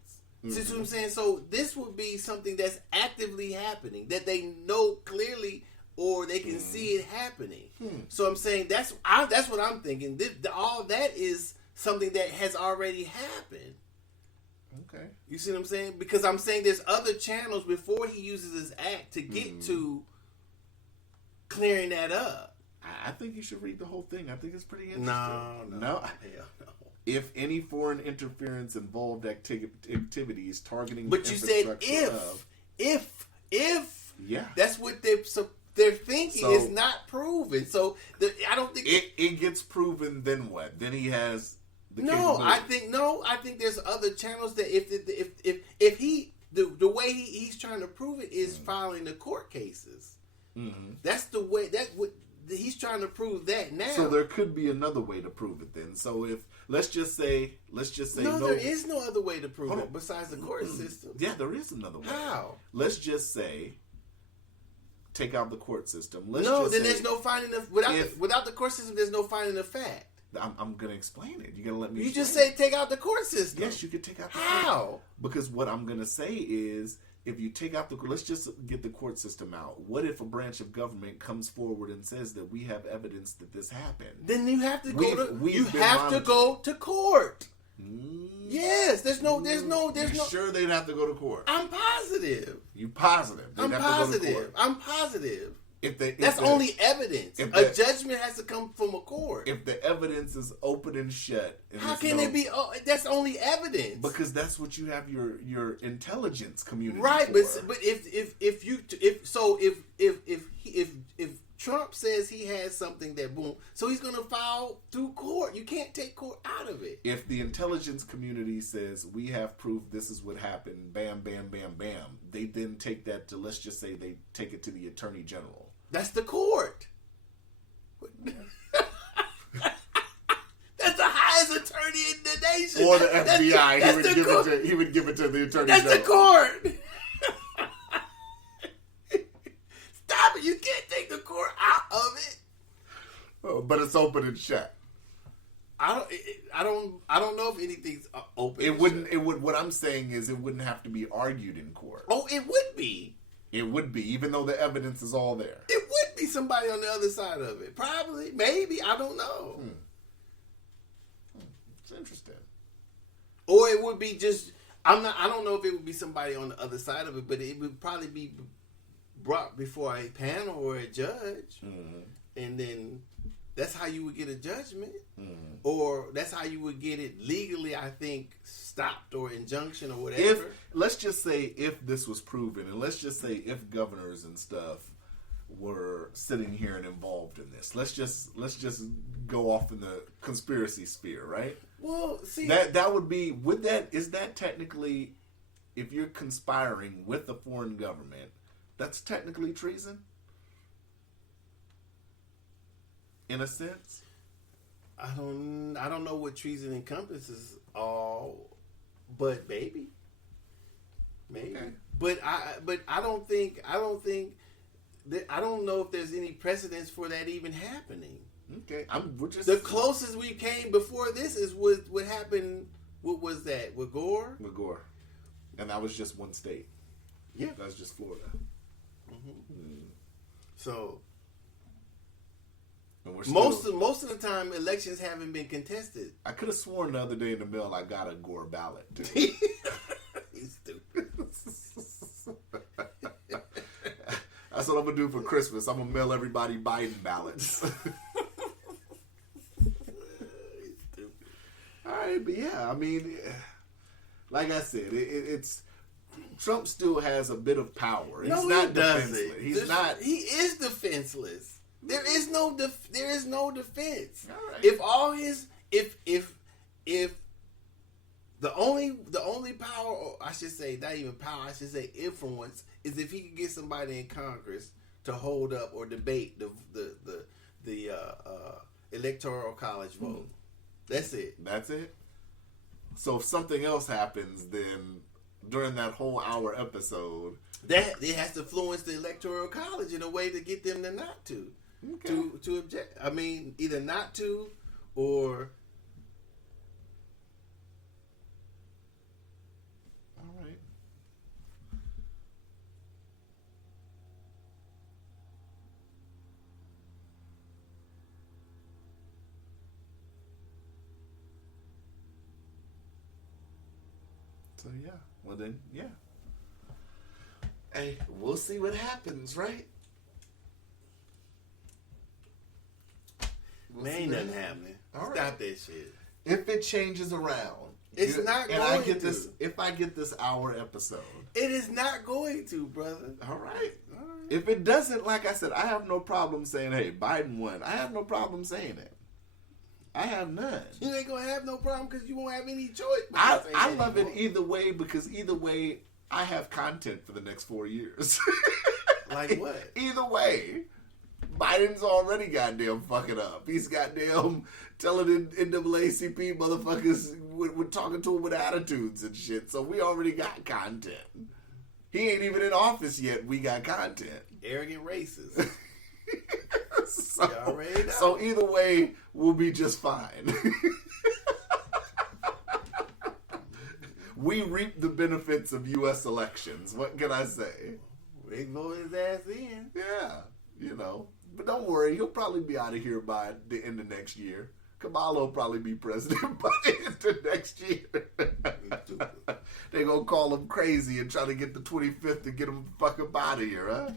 Mm-hmm. See what I'm saying? So this would be something that's actively happening, that they know clearly, or they can see it happening. So I'm saying that's what I'm thinking. All that is something that has already happened. Okay. You see what I'm saying? Because I'm saying there's other channels before he uses his act to get to clearing that up. I think you should read the whole thing. I think it's pretty interesting. No. Hell no. If any foreign interference involved activities targeting, but you said if yeah, that's what they're thinking So- is not proven. So I don't think it gets proven. Then what? Then he has the No, capability. I think there's other channels that if he the way he's trying to prove it is filing the court cases. Mm-hmm. That's the way. That's what he's trying to prove that now. So there could be another way to prove it. Then, so if let's just say no, there is no other way to prove Hold on. it besides the court system. Yeah, there is another way. How? Let's just say take out the court system. Then there's no finding of without the court system. There's no finding of fact. I'm going to explain it. You're going to let me. You just explain say take out the court system. Yes, you could take out the How? court. Because what I'm going to say is, if you take out let's just get the court system out. What if a branch of government comes forward and says that we have evidence that this happened? Then you have to go We've been to go to court. Mm. Yes, there's no. Sure, they'd have to go to court. I'm positive. You positive? I'm They'd have to go to positive. court. I'm positive. That's only evidence. if A judgment has to come from a court. If the evidence is open and shut, and How there's can it be? That's only evidence. Because that's what you have your intelligence community right, for. but if Trump says he has something that boom, so he's gonna file through court. You can't take court out of it. If the intelligence community says we have proof this is what happened, bam, bam, bam, bam, they then take that to, let's just say they take it to the attorney general. That's the court. That's the highest attorney in the nation. Or the FBI. He would give it to the attorney general. That's the court. Stop it. You can't take the court out of it. Oh, but it's open and shut. I don't know if anything's open. It wouldn't. What I'm saying is, it wouldn't have to be argued in court. Oh, it would be. It would be, even though the evidence is all there. It would be somebody on the other side of it. Probably, maybe. I don't know. It's interesting. Or it would be just. I don't know if it would be somebody on the other side of it, but it would probably be brought before a panel or a judge, and then that's how you would get a judgment, or that's how you would get it legally. I think stopped or injunction or whatever. Let's just say if this was proven, and let's just say if governors and stuff were sitting here and involved in this. Let's just go off in the conspiracy sphere, right? Well, see that would be is that technically, if you're conspiring with a foreign government, that's technically treason? In a sense? I don't know what treason encompasses all, but maybe. Okay. But I don't think that, I don't know if there's any precedence for that even happening. Okay. The closest we came before this is what happened. What was that? With Gore? With Gore. And that was just one state. Yeah. That was just Florida. So and most of the time elections haven't been contested. I could have sworn the other day in the mail I got a Gore ballot too. He's stupid. That's what I'm gonna do for Christmas. I'm gonna mail everybody Biden ballots. All right, but yeah, I mean, like I said, it's Trump still has a bit of power. He's not defenseless. He's not. He is defenseless. There is no defense. All right. If the only power, or I should say, not even power, I should say influence, is if he can get somebody in Congress to hold up or debate the electoral college vote. That's it. That's it. So if something else happens, then during that whole hour episode, that it has to influence the electoral college in a way to get them to not to. Okay. To object. I mean, either not to or. All right. So yeah, well then, yeah. Hey, we'll see what happens, right? Ain't nothing happening. All Stop right. that shit. If it changes around, It's not and I going get to. this. If I get this hour episode, It is not going to, brother. all right. If it doesn't, like I said, I have no problem saying, "Hey, Biden won." I have no problem saying it. I have none. You ain't gonna have no problem because you won't have any choice. but I to say I that love it anymore. either way because either way, I have content for the next 4 years. Like what? Either way, Biden's already goddamn fucking up. He's goddamn telling NAACP motherfuckers we're talking to him with attitudes and shit. So we already got content. He ain't even in office yet. We got content. Arrogant racist. So, You already know. so either way, we'll be just fine. We reap the benefits of U.S. elections. What can I say? They vote his ass in. Yeah, you know. But don't worry, he'll probably be out of here by the end of next year. Kamala will probably be president by the end of next year. They're going to call him crazy and try to get the 25th to get him fucking out of here, huh?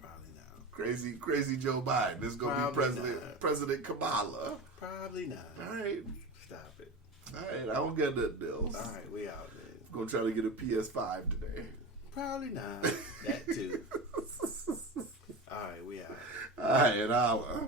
Probably not. Crazy Joe Biden. This is going to be Probably not. President Kamala. Probably not. All right. Stop it. All right, I don't get nothing else. All right, we out there. Going to try to get a PS5 today. Probably not. That too. All right, we out. All right, holla.